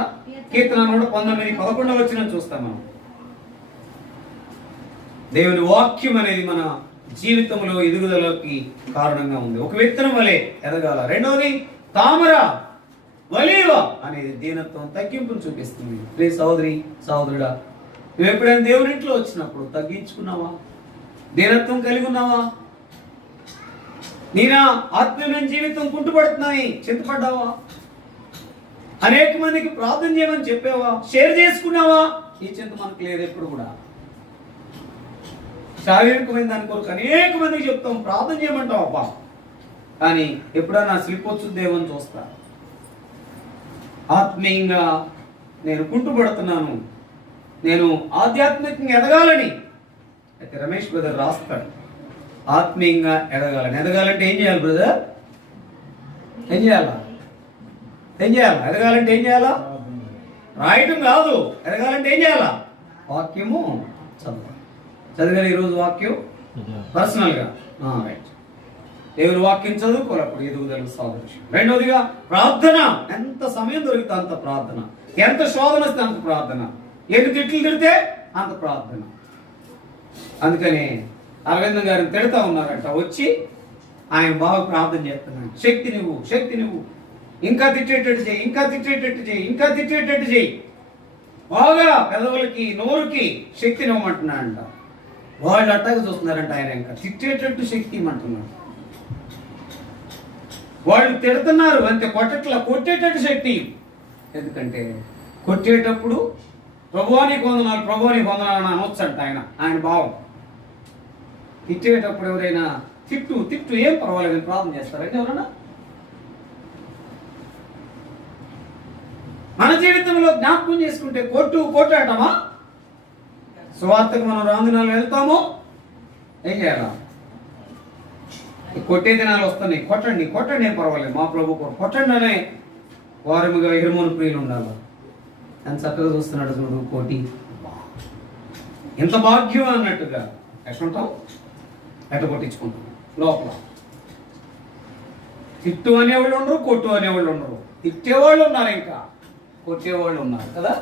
కీర్తన 19:11 వచ్చిన చూస్తాం మనం. దేవుని వాక్యం అనేది మన జీవితంలో ఎదుగుదలకి కారణంగా ఉంది. ఒక విత్తనం వలె ఎదగాల. రెండవది తామర, ఒలీవ అనేది దీనత్వం, తగ్గింపును చూపిస్తుంది. ప్రియ సహోదరి సహోదరుడా, నువ్వు ఎప్పుడైనా దేవుని ఇంట్లో వచ్చినప్పుడు తగ్గించుకున్నావా? దీనత్వం కలిగి ఉన్నావా? నీనా ఆత్మీయమైన జీవితం కుంటుపడుతున్నాయి, చింతపడ్డావా? అనేక మందికి ప్రార్థన చేయమని చెప్పావా? షేర్ చేసుకున్నావా? ఈ చింత మనకు లేదు ఎప్పుడు కూడా. శారీరకమైన దాని కొరకు అనేక మందికి చెప్తాం, ప్రార్థన చేయమంటాం అబ్బా, కానీ ఎప్పుడన్నా స్లిప్ వచ్చుద్దేమో అని చూస్తా. ఆత్మీయంగా నేను కుంటుపడుతున్నాను, నేను ఆధ్యాత్మికంగా ఎదగాలని అయితే రమేష్ బ్రదర్ రాస్తాడు. ఆత్మీయంగా ఎదగాలని, ఎదగాలంటే ఏం చేయాలి బ్రదర్? ఏం చేయాలా? ఎదగాలంటే ఏం చేయాలా? రాయటం కాదు, ఎదగాలంటే ఏం చేయాలా? వాక్యము చదవాలి. చదివారు ఈరోజు వాక్యం పర్సనల్గా? రైట్. దేవుని వాక్యం చదువుకోనప్పుడు ఎదుగుదలకు సాదృశ్యం. రెండవదిగా ప్రార్థన. ఎంత సమయం దొరికితే అంత ప్రార్థన, ఎంత శోధన వస్తే అంత ప్రార్థన, ఎన్ని తిట్లు తిడితే అంత ప్రార్థన. అందుకని అరవిందం గారిని తిడతా ఉన్నారంట, వచ్చి ఆయన బాగా ప్రార్థన చేస్తున్నాడు. శక్తి నువ్వు ఇంకా తిట్టేటట్టు చేయి, ఇంకా తిట్టేటట్టు చేయి, బాగా పెదవులకి నోరుకి శక్తిని ఇవ్వమంటున్నాడంట. వాళ్ళు అట్టాగా చూస్తున్నారంట, ఆయన ఇంకా తిట్టేటట్టు శక్తి ఇవ్వమంటున్నాడు. వాళ్ళు తిడుతున్నారు అంతే, కొట్టేటట్టు శక్తి. ఎందుకంటే కొట్టేటప్పుడు ప్రభువానికి వందనాలు అని అనొచ్చంట ఆయన భావం. తిట్టేటప్పుడు ఎవరైనా తిట్టు ఏం పర్వాలేదు ప్రార్థన చేస్తారంటే ఎవరన్నా? మన జీవితంలో జ్ఞాపకం చేసుకుంటే కొట్టాటమా? సువార్తకు మనం రాందినాలు వెళ్తాము, ఏం చేయాలా? కొట్టే దినాలు వస్తున్నాయి, కొట్టండి ఏం పర్వాలేదు, మా ప్రభు కొట్టండి అనే వారముగా ఇరుమోను ప్రియులు ఉండాలి. అని చక్కగా చూస్తున్నాడు చూడు, కోటి ఎంత భాగ్యం అన్నట్టుగా ఎట్లుంటాం, ఎట్ట కొట్టించుకుంటాం. లోపల తిట్టు అనేవాళ్ళు ఉండరు, కొట్టు అనేవాళ్ళు ఉండరు. తిట్టేవాళ్ళు ఉన్నారు, ఇంకా కొట్టేవాళ్ళు ఉన్నారు కదా.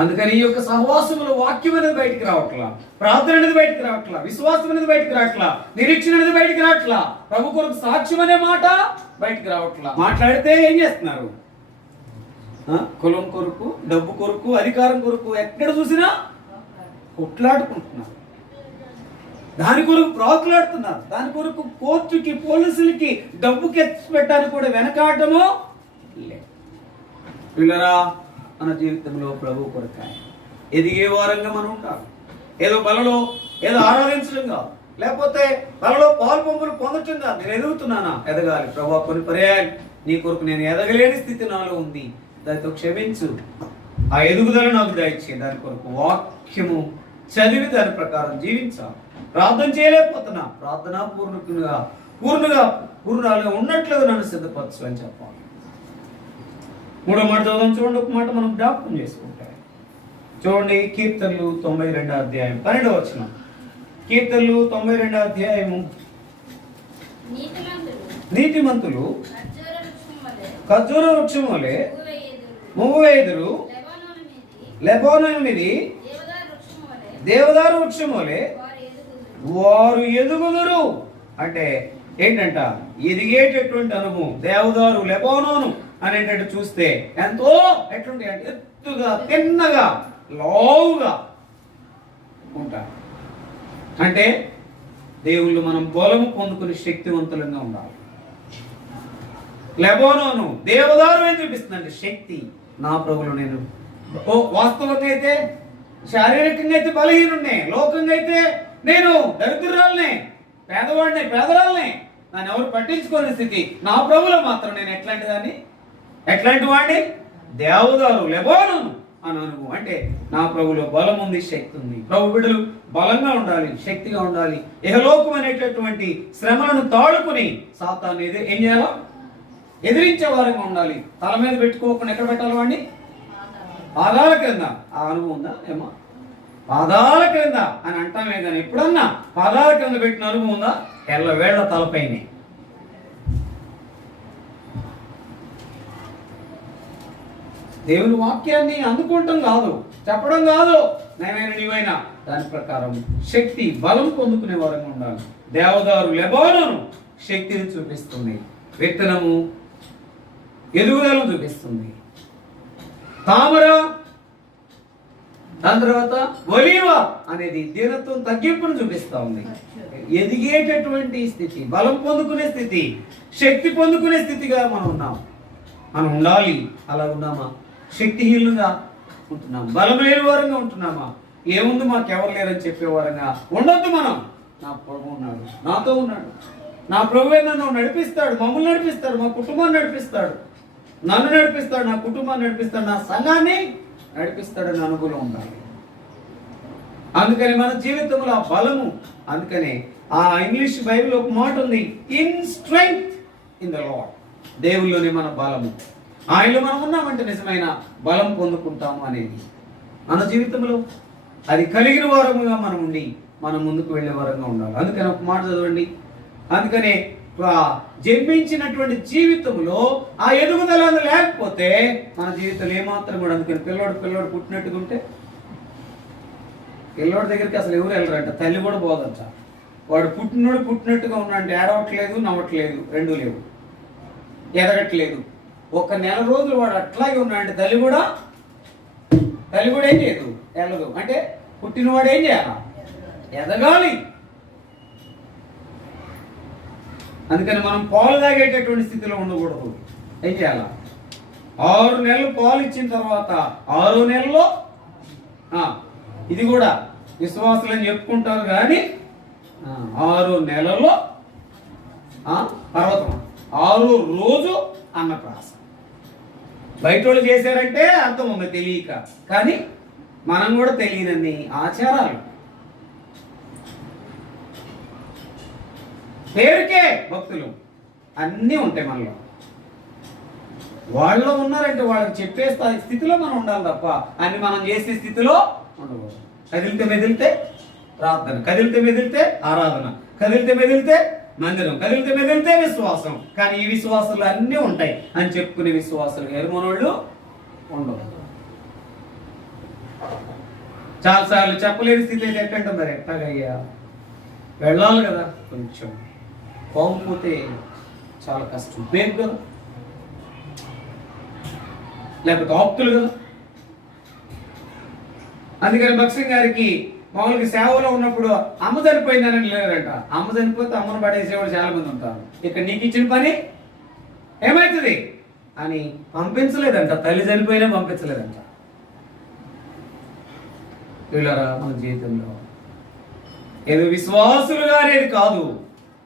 అందుకని ఈ యొక్క సహవాసంలో వాక్యం అనేది బయటికి రావట్లా, ప్రార్థన అనేది బయటికి రావట్లా, విశ్వాసం అనేది బయటికి రావట్లా, నిరీక్షణ అనేది బయటికి రావట్లా, ప్రభు కొరకు సాక్ష్యం అనే మాట బయటికి రావట్లా. మాట్లాడితే ఏం చేస్తున్నారు? కులం కొరకు, డబ్బు కొరకు, అధికారం కొరకు ఎక్కడ చూసినా కొట్లాడుకుంటున్నారు, దాని కొరకు ప్రాకులాడుతున్నారు, దాని కొరకు కోర్టుకి పోలీసులకి డబ్బు ఖర్చు పెట్టడానికి కూడా వెనకాడటమో లేదు. పిల్లరా, మన జీవితంలో ప్రభు కొరకు ఎదిగే వారంగా మనం ఉంటాం. ఏదో బలలో ఏదో ఆరాధించడం కాదు, లేకపోతే బలలో పాలు పంపులు పొందటం కాదు. నేను ఎదుగుతున్నానా? ఎదగాలి ప్రభు, కొన్ని పర్యాయాలు నీ కొరకు నేను ఎదగలేని స్థితి నాలో ఉంది, దానితో క్షమించు, ఆ ఎదుగుదల నాకు దయచే. దాని కొరకు వాక్యము చదివి దాని ప్రకారం జీవించాలి. ప్రార్థన చేయలేకపోతున్నా, ప్రార్థన పూర్ణాలుగా ఉన్నట్లుగా నన్ను సిద్ధపరచు అని చెప్పాలి. మూడో మాట చదువుదాం చూడండి, ఒక మాట మనం జ్ఞాపకం చేసుకుంటాం. చూడండి, కీర్తనలు 92వ అధ్యాయం 12వ వచనం. కీర్తనలు 92వ అధ్యాయము. నీతిమంతులు ఖర్జూర వృక్షం వలె మూగవేదురు, లెబానోను మీది దేవదారు వృక్షం వలె వారు ఎదుగుదురు. అంటే ఏంటంట? ఎదిగేటటువంటి అనుభవం. దేవదారు, లెబానోను అనేటట్టు చూస్తే ఎంతో ఎట్లుంటాయి అంటే ఎత్తుగా, తిన్నగా, లావుగా ఉంటారు. అంటే దేవుళ్ళు మనం బలము పొందుకుని శక్తివంతులంగా ఉండాలి. లెబానోను దేవదారు ఏం చూపిస్తుందంటే శక్తి. నా ప్రభులు నేను వాస్తవంగా అయితే శారీరకంగా అయితే బలహీనున్నే, లోకంగా అయితే నేను దరిద్రురాలనే, పేదరాలనే, నన్ను ఎవరు పట్టించుకోని స్థితి. నా ప్రభులో మాత్రం నేను ఎట్లాంటి వాడిని? దేవదారు, లెబానోను అని అనుభవం. అంటే నా ప్రభులో బలం ఉంది, శక్తి ఉంది. ప్రభు బిడ్డలు బలంగా ఉండాలి, శక్తిగా ఉండాలి. ఇహలోకం అనేటటువంటి శ్రమలను తాడుకుని సాతాను ఏం చేయాలో ఎదిరించే వారంగా ఉండాలి. తల మీద పెట్టుకోకుండా ఎక్కడ పెట్టాలి వాడిని? పాదాల క్రింద. ఆ అనుభవం ఉందా? ఏమో పాదాల క్రింద అని అంటామే కానీ ఎప్పుడన్నా పాదాల క్రింద పెట్టిన అనుభవం ఉందా? ఎల్లవేళ్ల తలపైనే. దేవుని వాక్యాన్ని అందుకుంటాం కాదు, చెప్పడం కాదు, నేనైనా నీవైనా దాని ప్రకారం శక్తి, బలం పొందుకునే వారంగా ఉండాలి. దేవదారు, లెబానోను శక్తిని చూపిస్తుంది. విత్తనము ఎదుగుదలను చూపిస్తుంది. తామర, దాని తర్వాత ఒలీవ అనేది దీనత్వం తగ్గింపును చూపిస్తా ఉంది. ఎదిగేటటువంటి స్థితి, బలం పొందుకునే స్థితి, శక్తి పొందుకునే స్థితిగా మనం ఉన్నాం. మనం ఉండాలి. అలా ఉన్నామా? శక్తిహీనులుగా ఉంటున్నాం, బలం లేని వారంగా ఉంటున్నామా? ఏముంది మాకెవరు లేరని చెప్పేవారంగా ఉండొద్దు. మనం, నా ప్రభు ఉన్నాడు, నాతో ఉన్నాడు, నా ప్రభువే నన్ను నడిపిస్తాడు, మమ్మల్ని నడిపిస్తాడు, మా కుటుంబాన్ని నడిపిస్తాడు, నన్ను నడిపిస్తాడు, నా కుటుంబాన్ని నడిపిస్తాడు, నా సంఘాన్ని నడిపిస్తాడని అనుభవం ఉండాలి. అందుకని మన జీవితంలో ఆ బలము, అందుకనే ఆ ఇంగ్లీష్ బైబిల్ ఒక మాట ఉంది, in strength in the Lord. దేవుల్లోనే మన బలము, ఆయనలో మనం ఉన్నామంటే నిజమైన బలం పొందుకుంటాము అనేది మన జీవితంలో అది కలిగిన వారముగా మనం ఉండి మనం ముందుకు వెళ్ళే వారంగా ఉండాలి. అందుకని ఒక మాట చదవండి. అందుకనే జన్మించినటువంటి జీవితంలో ఆ ఎదుగుదల లేకపోతే మన జీవితంలో ఏమాత్రం కూడా, అందుకని పిల్లోడు పుట్టినట్టుగా ఉంటే పిల్లోడి దగ్గరికి అసలు ఎవరు వెళ్ళరంట, తల్లి కూడా పోదంట. వాడు పుట్టినట్టుగా ఉన్నాడంటే ఏడవట్లేదు, నవ్వట్లేదు, రెండూ లేవు, ఎదగట్లేదు. ఒక నెల రోజులు వాడు అట్లాగే ఉన్నాడంటే తల్లి కూడా ఏం చేయదు, వెళ్ళదు. అంటే పుట్టినవాడు ఏం చేయాలి? ఎదగాలి. అందుకని మనం పాలు తాగేటటువంటి స్థితిలో ఉండకూడదు. ఏం చేయాలా? 6 నెలలు పాలు ఇచ్చిన తర్వాత 6వ నెలలో ఇది కూడా విశ్వాసులని చెప్పుకుంటారు కానీ 6 నెలలో పర్వతం, 6వ రోజు అన్నప్రాసన. బయట వాళ్ళు చేశారంటే అర్థం ఉంది తెలియక, కానీ మనం కూడా తెలియనన్ని ఆచారాలు, పేరుకే భక్తులు అన్నీ ఉంటాయి మనలో. వాళ్ళు ఉన్నారంటే వాళ్ళకి చెప్పే స్థితిలో మనం ఉండాలి తప్ప అన్ని మనం చేసే స్థితిలో ఉండకూడదు. కదిలితే మెదిలితే ప్రార్థన, కదిలితే మెదిలితే ఆరాధన, కదిలితే మెదిలితే మందిరం, కదిలితే మెదిలితే విశ్వాసం. కానీ ఈ విశ్వాసాలు అన్నీ ఉంటాయి అని చెప్పుకునే విశ్వాసాలు ఎరుమనోళ్ళు ఉండవు. చాలాసార్లు చెప్పలేని స్థితి అయితే ఎట్టంటే మరి ఎట్లాగయ్యా వెళ్ళాలి కదా, కొంచెం పోకపోతే చాలా కష్టం, పేరు కదా, లేకపోతే ఆప్తులు కదా. అందుకని భక్సింగ్ గారికి మామూలుగా సేవలో ఉన్నప్పుడు అమ్మ చనిపోయిందని లేదంట. అమ్మ చనిపోతే అమ్మను పడేసేవాడు చాలా మంది ఉంటారు. ఇక్కడ నీకు ఇచ్చిన పని ఏమవుతుంది అని పంపించలేదంట, తల్లి చనిపోయినా పంపించలేదంట. వీళ్ళరా మన జీవితంలో ఏదో విశ్వాసులుగా అనేది కాదు,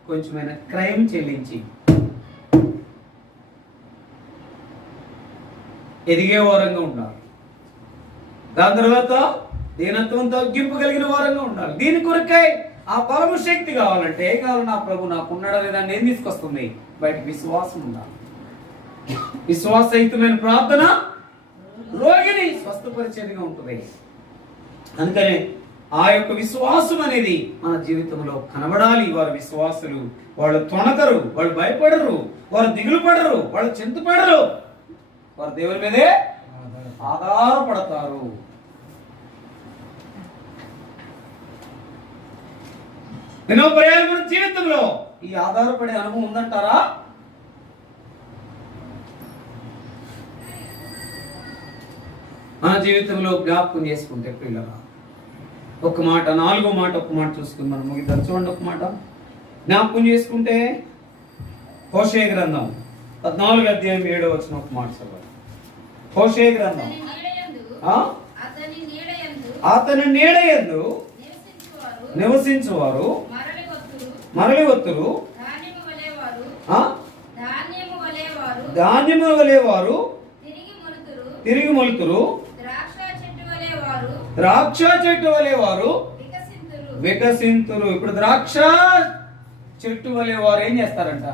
కొంచెమైనా క్రైమ్ చెల్లించి ఎదిగే వారంగా ఉండాలి. దాని తర్వాత దీనత్వం తగ్గింపు కలిగిన వారంగా ఉండాలి. దీని కొరకై ఆ బలము శక్తి కావాలంటే ఏం కావాలి? నా ప్రభు నాకున్నాడా లేదా నేను తీసుకొస్తుంది బయటకు విశ్వాసం ఉండాలి. విశ్వాసయుతమైన ప్రార్థన రోగిని స్వస్థపరిచేదిగా ఉంటుంది. అందుకనే ఆ యొక్క విశ్వాసం అనేది మన జీవితంలో కనబడాలి. వారు విశ్వాసులు, వాళ్ళు తొణకరు, వాళ్ళు భయపడరు, వారు దిగులు పడరు, వాళ్ళు చింతపడరు, వారు దేవుని మీదే ఆధారపడతారు. ఎన్నో పర్యాలు మన జీవితంలో ఈ ఆధారపడే అనుభవం ఉందంటారా? మన జీవితంలో జ్ఞాపకం చేసుకుంటే పిల్లలు ఒక మాట, 4వ మాట ఒక మాట చూసుకుని మనం ముగిద్దాం. చూడండి, ఒక మాట జ్ఞాపకం చేసుకుంటే హోషేయ గ్రంథం 14:7 ఒక మాట చదవాలి. హోషేయ గ్రంథం అతని నీడయందు నివసించువారు మరలి వత్తురు, ధాన్యము వలె వారు తిరిగి మొలుతురు, ద్రాక్ష చెట్టు వలె వారు వికసింతురు. ఇప్పుడు ద్రాక్ష చెట్టు వలె వారు ఏం చేస్తారంట?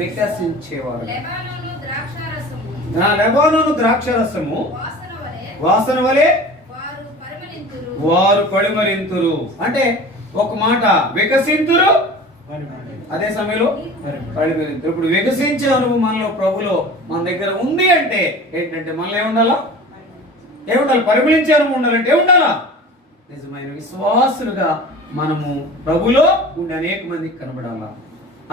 వికసించేవారు. లెబానోను ద్రాక్షరసము వాసన వలె వారు పరిమళింతురు. అంటే ఒక మాట వికసింతురు, అదే సమయంలో పరిమళింతురు. ఇప్పుడు వికసించే అనుభవం మనలో ప్రభులో మన దగ్గర ఉంది అంటే ఏంటంటే మనలో ఏముండాలా? పరిమళించే అనుభవం ఉండాలంటే ఏముండాలా? నిజమైన విశ్వాసులుగా మనము ప్రభులో ఉండి అనేక మందికి కనబడాలా.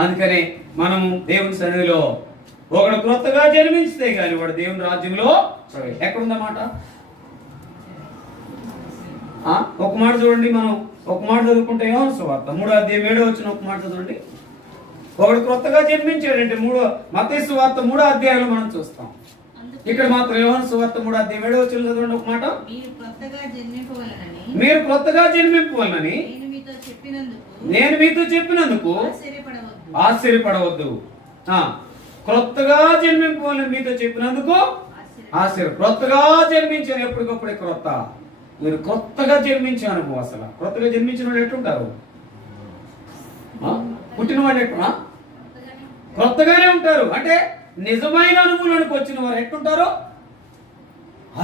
అందుకనే మనము దేవుని సన్నిధిలో ఒకడు క్రొత్తగా జన్మించితే గాని వాడు దేవుని రాజ్యంలో ఎక్కడుందన్నమాట. ఒక మాట చూడండి, మనం ఒక మాట చదువుకుంటే యోహాను సువార్త 3:7 ఒక మాట చదవండి. ఒకడు క్రొత్తగా జన్మించాడంటే మత్తయి సువార్త 3 మనం చూస్తాం. ఇక్కడ మాత్రం యోహాను సువార్త 3:7 చదవండి ఒక మాట. మీరు క్రొత్తగా జన్మింపవలనని నేను మీతో చెప్పినందుకు ఆశ్చర్యపడవద్దు. క్రొత్తగా జన్మింపవాలని మీతో చెప్పినందుకు క్రొత్తగా జన్మించాను. ఎప్పటికప్పుడే క్రొత్త. మీరు కొత్తగా జన్మించాను. అసలు కొత్తగా జన్మించిన వాళ్ళు ఎట్టుంటారు? పుట్టిన వాళ్ళు ఎట్లా క్రొత్తగానే ఉంటారు. అంటే నిజమైన అనుభవంలోనికి వచ్చిన వారు ఎట్టుంటారో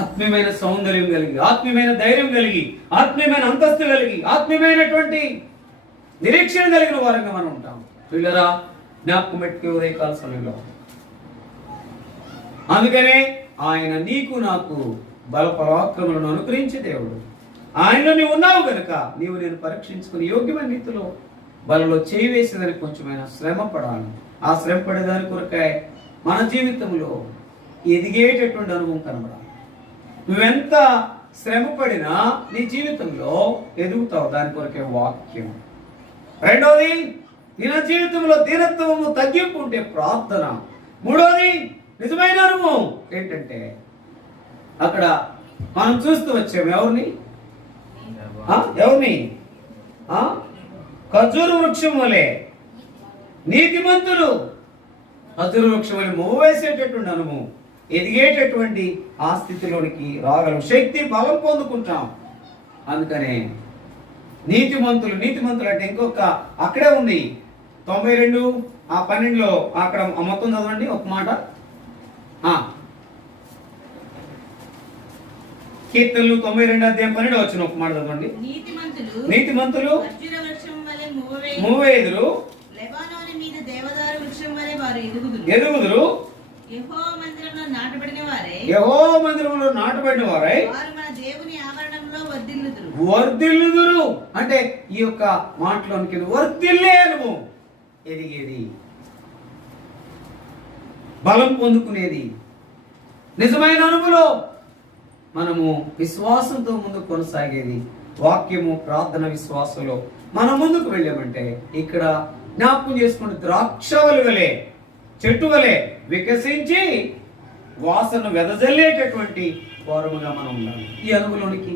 ఆత్మీయమైన సౌందర్యం కలిగి, ఆత్మీయమైన ధైర్యం కలిగి, ఆత్మీయమైన అంతస్తు కలిగి, ఆత్మీయమైనటువంటి నిరీక్షణ కలిగిన వారంగా మనం ఉంటాం. వీళ్ళరా జ్ఞాపకం పెట్టుకు ఉదయకాల సమయంలో. అందుకనే ఆయన నీకు నాకు బల పరాక్రములను అనుగ్రహించే దేవుడు. ఆయనలో నీవు ఉన్నావు కనుక నీవు నేను పరీక్షించుకుని యోగ్యమైన రీతిలో బలలో చేయి వేసేదానికి కొంచెమైనా శ్రమ పడాలి. ఆ శ్రమ పడేదాని కొరకే మన జీవితంలో ఎదిగేటటువంటి అనుభవం కనబడాలి. నువ్వెంత శ్రమ పడినా నీ జీవితంలో ఎదుగుతావు. దాని కొరకే వాక్యం. రెండోది, దిన జీవితంలో దీనత్వము తగ్గింపు ఉంటే ప్రార్థన. మూడోది, నిజమైన అనుభవం ఏంటంటే అక్కడ మనం చూస్తూ వచ్చాము ఎవరిని ఖర్జూర వృక్షం వలె నీతిమంతులు ఖర్జూర వృక్షం వలె మోవేసేటటువంటి అనుభవం, ఎదిగేటటువంటి ఆ స్థితిలోనికి రాగలం, శక్తి బలం పొందుకుంటాం. అందుకనే నీతిమంతులు అంటే ఇంకొక అక్కడే ఉంది 92:12 అక్కడ మొత్తం చదవండి ఒక మాట. కీర్తనలు 92:12 ఒక మాట చదవండి. నీతిమంతులు మూవేదురు ఎదుగుదురు యెహోవా మందిరంలో నాటబడిన వారై వర్ధిల్లుదురు. అంటే ఈ యొక్క మాటలోనికి వర్ధిల్లే అనుభవం, ఎదిగేది, బలం పొందుకునేది, నిజమైన అనుభవం. మనము విశ్వాసంతో ముందుకు కొనసాగేది, వాక్యము ప్రార్థన విశ్వాసంలో మనం ముందుకు వెళ్ళామంటే ఇక్కడ జ్ఞాపకం చేసుకుని ద్రాక్షవల్లి వలె చెట్టు వలె వికసించి వాసన వెదజల్లేటటువంటి వారముగా మనం ఉండాలి. ఈ అనుభవంలోనికి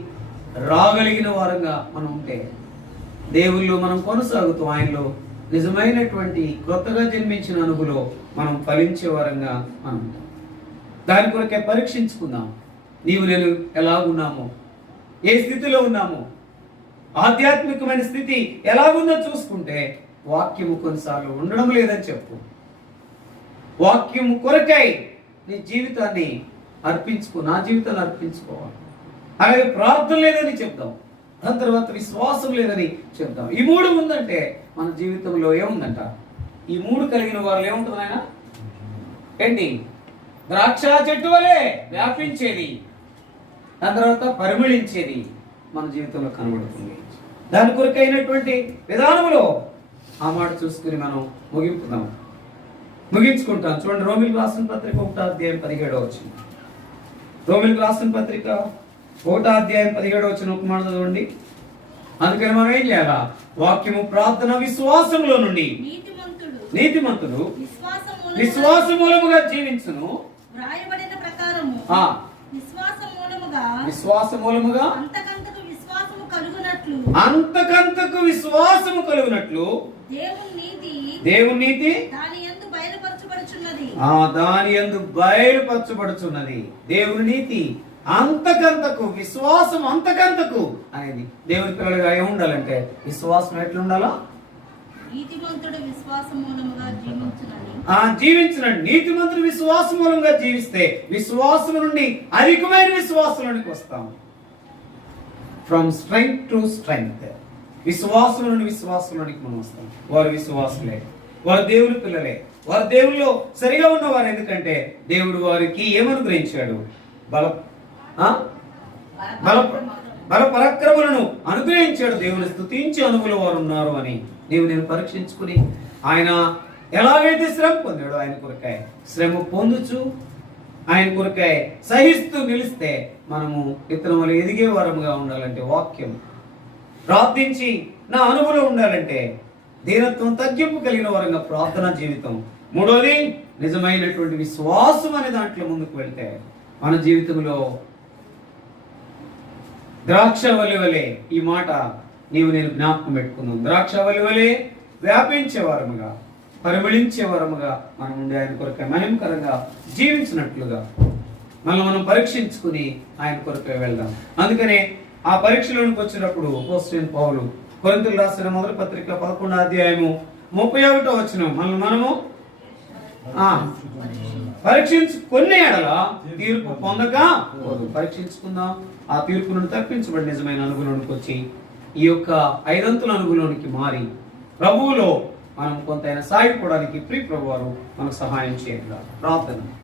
రాగలిగిన వారంగా మనం ఉంటే దేవుల్లో మనం కొనసాగుతూ ఆయనలో నిజమైనటువంటి కొత్తగా జన్మించిన అనుభవంలో మనం ఫలించే వారంగా మనం ఉంటాం. దాని కొరకే పరీక్షించుకుందాం. నీవు నేను ఎలాగున్నామో, ఏ స్థితిలో ఉన్నామో, ఆధ్యాత్మికమైన స్థితి ఎలాగుందో చూసుకుంటే వాక్యము కొన్నిసార్లు ఉండడం లేదని చెప్పు. వాక్యము కొరకై నీ జీవితాన్ని అర్పించుకో, నా జీవితాన్ని అర్పించుకోవాలి. అలాగే ప్రార్థన లేదని చెప్దాం, దాని తర్వాత విశ్వాసం లేదని చెప్దాం. ఈ మూడు ఉందంటే మన జీవితంలో ఏముందంట? ఈ మూడు కలిగిన వారు ఏముంటుంది ఆయన? ఏంటి? ద్రాక్ష చెట్టు వలె వ్యాపించేది, దాని తర్వాత పరిమళించేది మన జీవితంలో కనబడుతుంది. దాని కొరకైనటువంటి విధానంలో ఆ మాట చూసుకుని మనం ముగించుకుంటాం. చూడండి, రోమిలకు రాసిన పత్రిక 1:17 రోమిలకు రాసిన పత్రిక 1:17 ఒక మాట చదవండి. అందుకని మనం ఏం చేయాలా? వాక్యము ప్రార్థన విశ్వాసంలో నుండి నీతిమంతుడు విశ్వాస మూలముగా జీవించును. వ్రాయబడిన ప్రకారము విశ్వాస మూలముగా అంతకంతకు విశ్వాసము కలుగునట్లు దేవుని నీతి దాని యందు బయలుపరచబడుచున్నది. దేవుని నీతి అంతకంతకు, విశ్వాసం అంతకంతకు అనేది. దేవుని పిల్లలుగా ఏమి ఉండాలంటే విశ్వాసం ఎట్లుండాలో జీవించనండి. నీతిమంతుడు విశ్వాస మూలంగా జీవిస్తే విశ్వాసం నుండి అధికమైన విశ్వాసంలోనికి వస్తాం. ఫ్రమ్ స్ట్రెంగ్త్ టు స్ట్రెంగ్త్, విశ్వాసం నుండి విశ్వాసంలోనికి మనం వస్తాం. వారు విశ్వాసులే, వారు దేవుని పిల్లలే, వారు దేవుల్లో సరిగా ఉన్నవారు. ఎందుకంటే దేవుడు వారికి ఏమనుగ్రహించాడు? బల పరాక్రములను అనుగ్రహించాడు. దేవుని స్తుతించి అనుభవం వారు ఉన్నారు అని నేను పరీక్షించుకుని ఆయన ఎలాగైతే శ్రమ పొందాడో ఆయన కొరకాయ శ్రమ పొందుచు ఆయన కొరకాయ సహిస్తూ నిలిస్తే మనము ఇతరులు ఎదిగే వారముగా ఉండాలంటే వాక్యం ప్రార్థించి నా అనుభవం ఉండాలంటే దీనత్వం తగ్గింపు కలిగిన వారంగా ప్రార్థనా జీవితం. మూడోది నిజమైనటువంటి విశ్వాసం అనే దాంట్లో ముందుకు వెళ్తే మన జీవితంలో ద్రాక్షవల్లి వలె, ఈ మాట నీవు నేను జ్ఞాపకం పెట్టుకుందాం, ద్రాక్షవల్లి వలె వ్యాపించే వారముగా పరిమళించే వారముగా మనం ఉండే ఆయన కొరకే మహిమకరంగా జీవించినట్లుగా మనం పరీక్షించుకుని ఆయన కొరకే వెళ్దాం. అందుకనే ఆ పరీక్షలోనికి వచ్చినప్పుడు అపోస్తలుడైన పౌలు కొరింథీయులకు రాసిన మొదటి పత్రిక 11వ అధ్యాయము 31వ వచనం మనము పరీక్షించుకునే ఎడల తీర్పు పొందక పరీక్షించుకుందాం. ఆ తీర్పు నుండి తప్పించబడి నిజమైన అనుగుణానికి వచ్చి ఈ యొక్క 5 అంతుల అనుగుణానికి మారి ప్రభువులో మనం కొంతైనా సాగిపోవడానికి ప్రియ ప్రభువారు మనకు సహాయం చేయాలి. ప్రార్థన.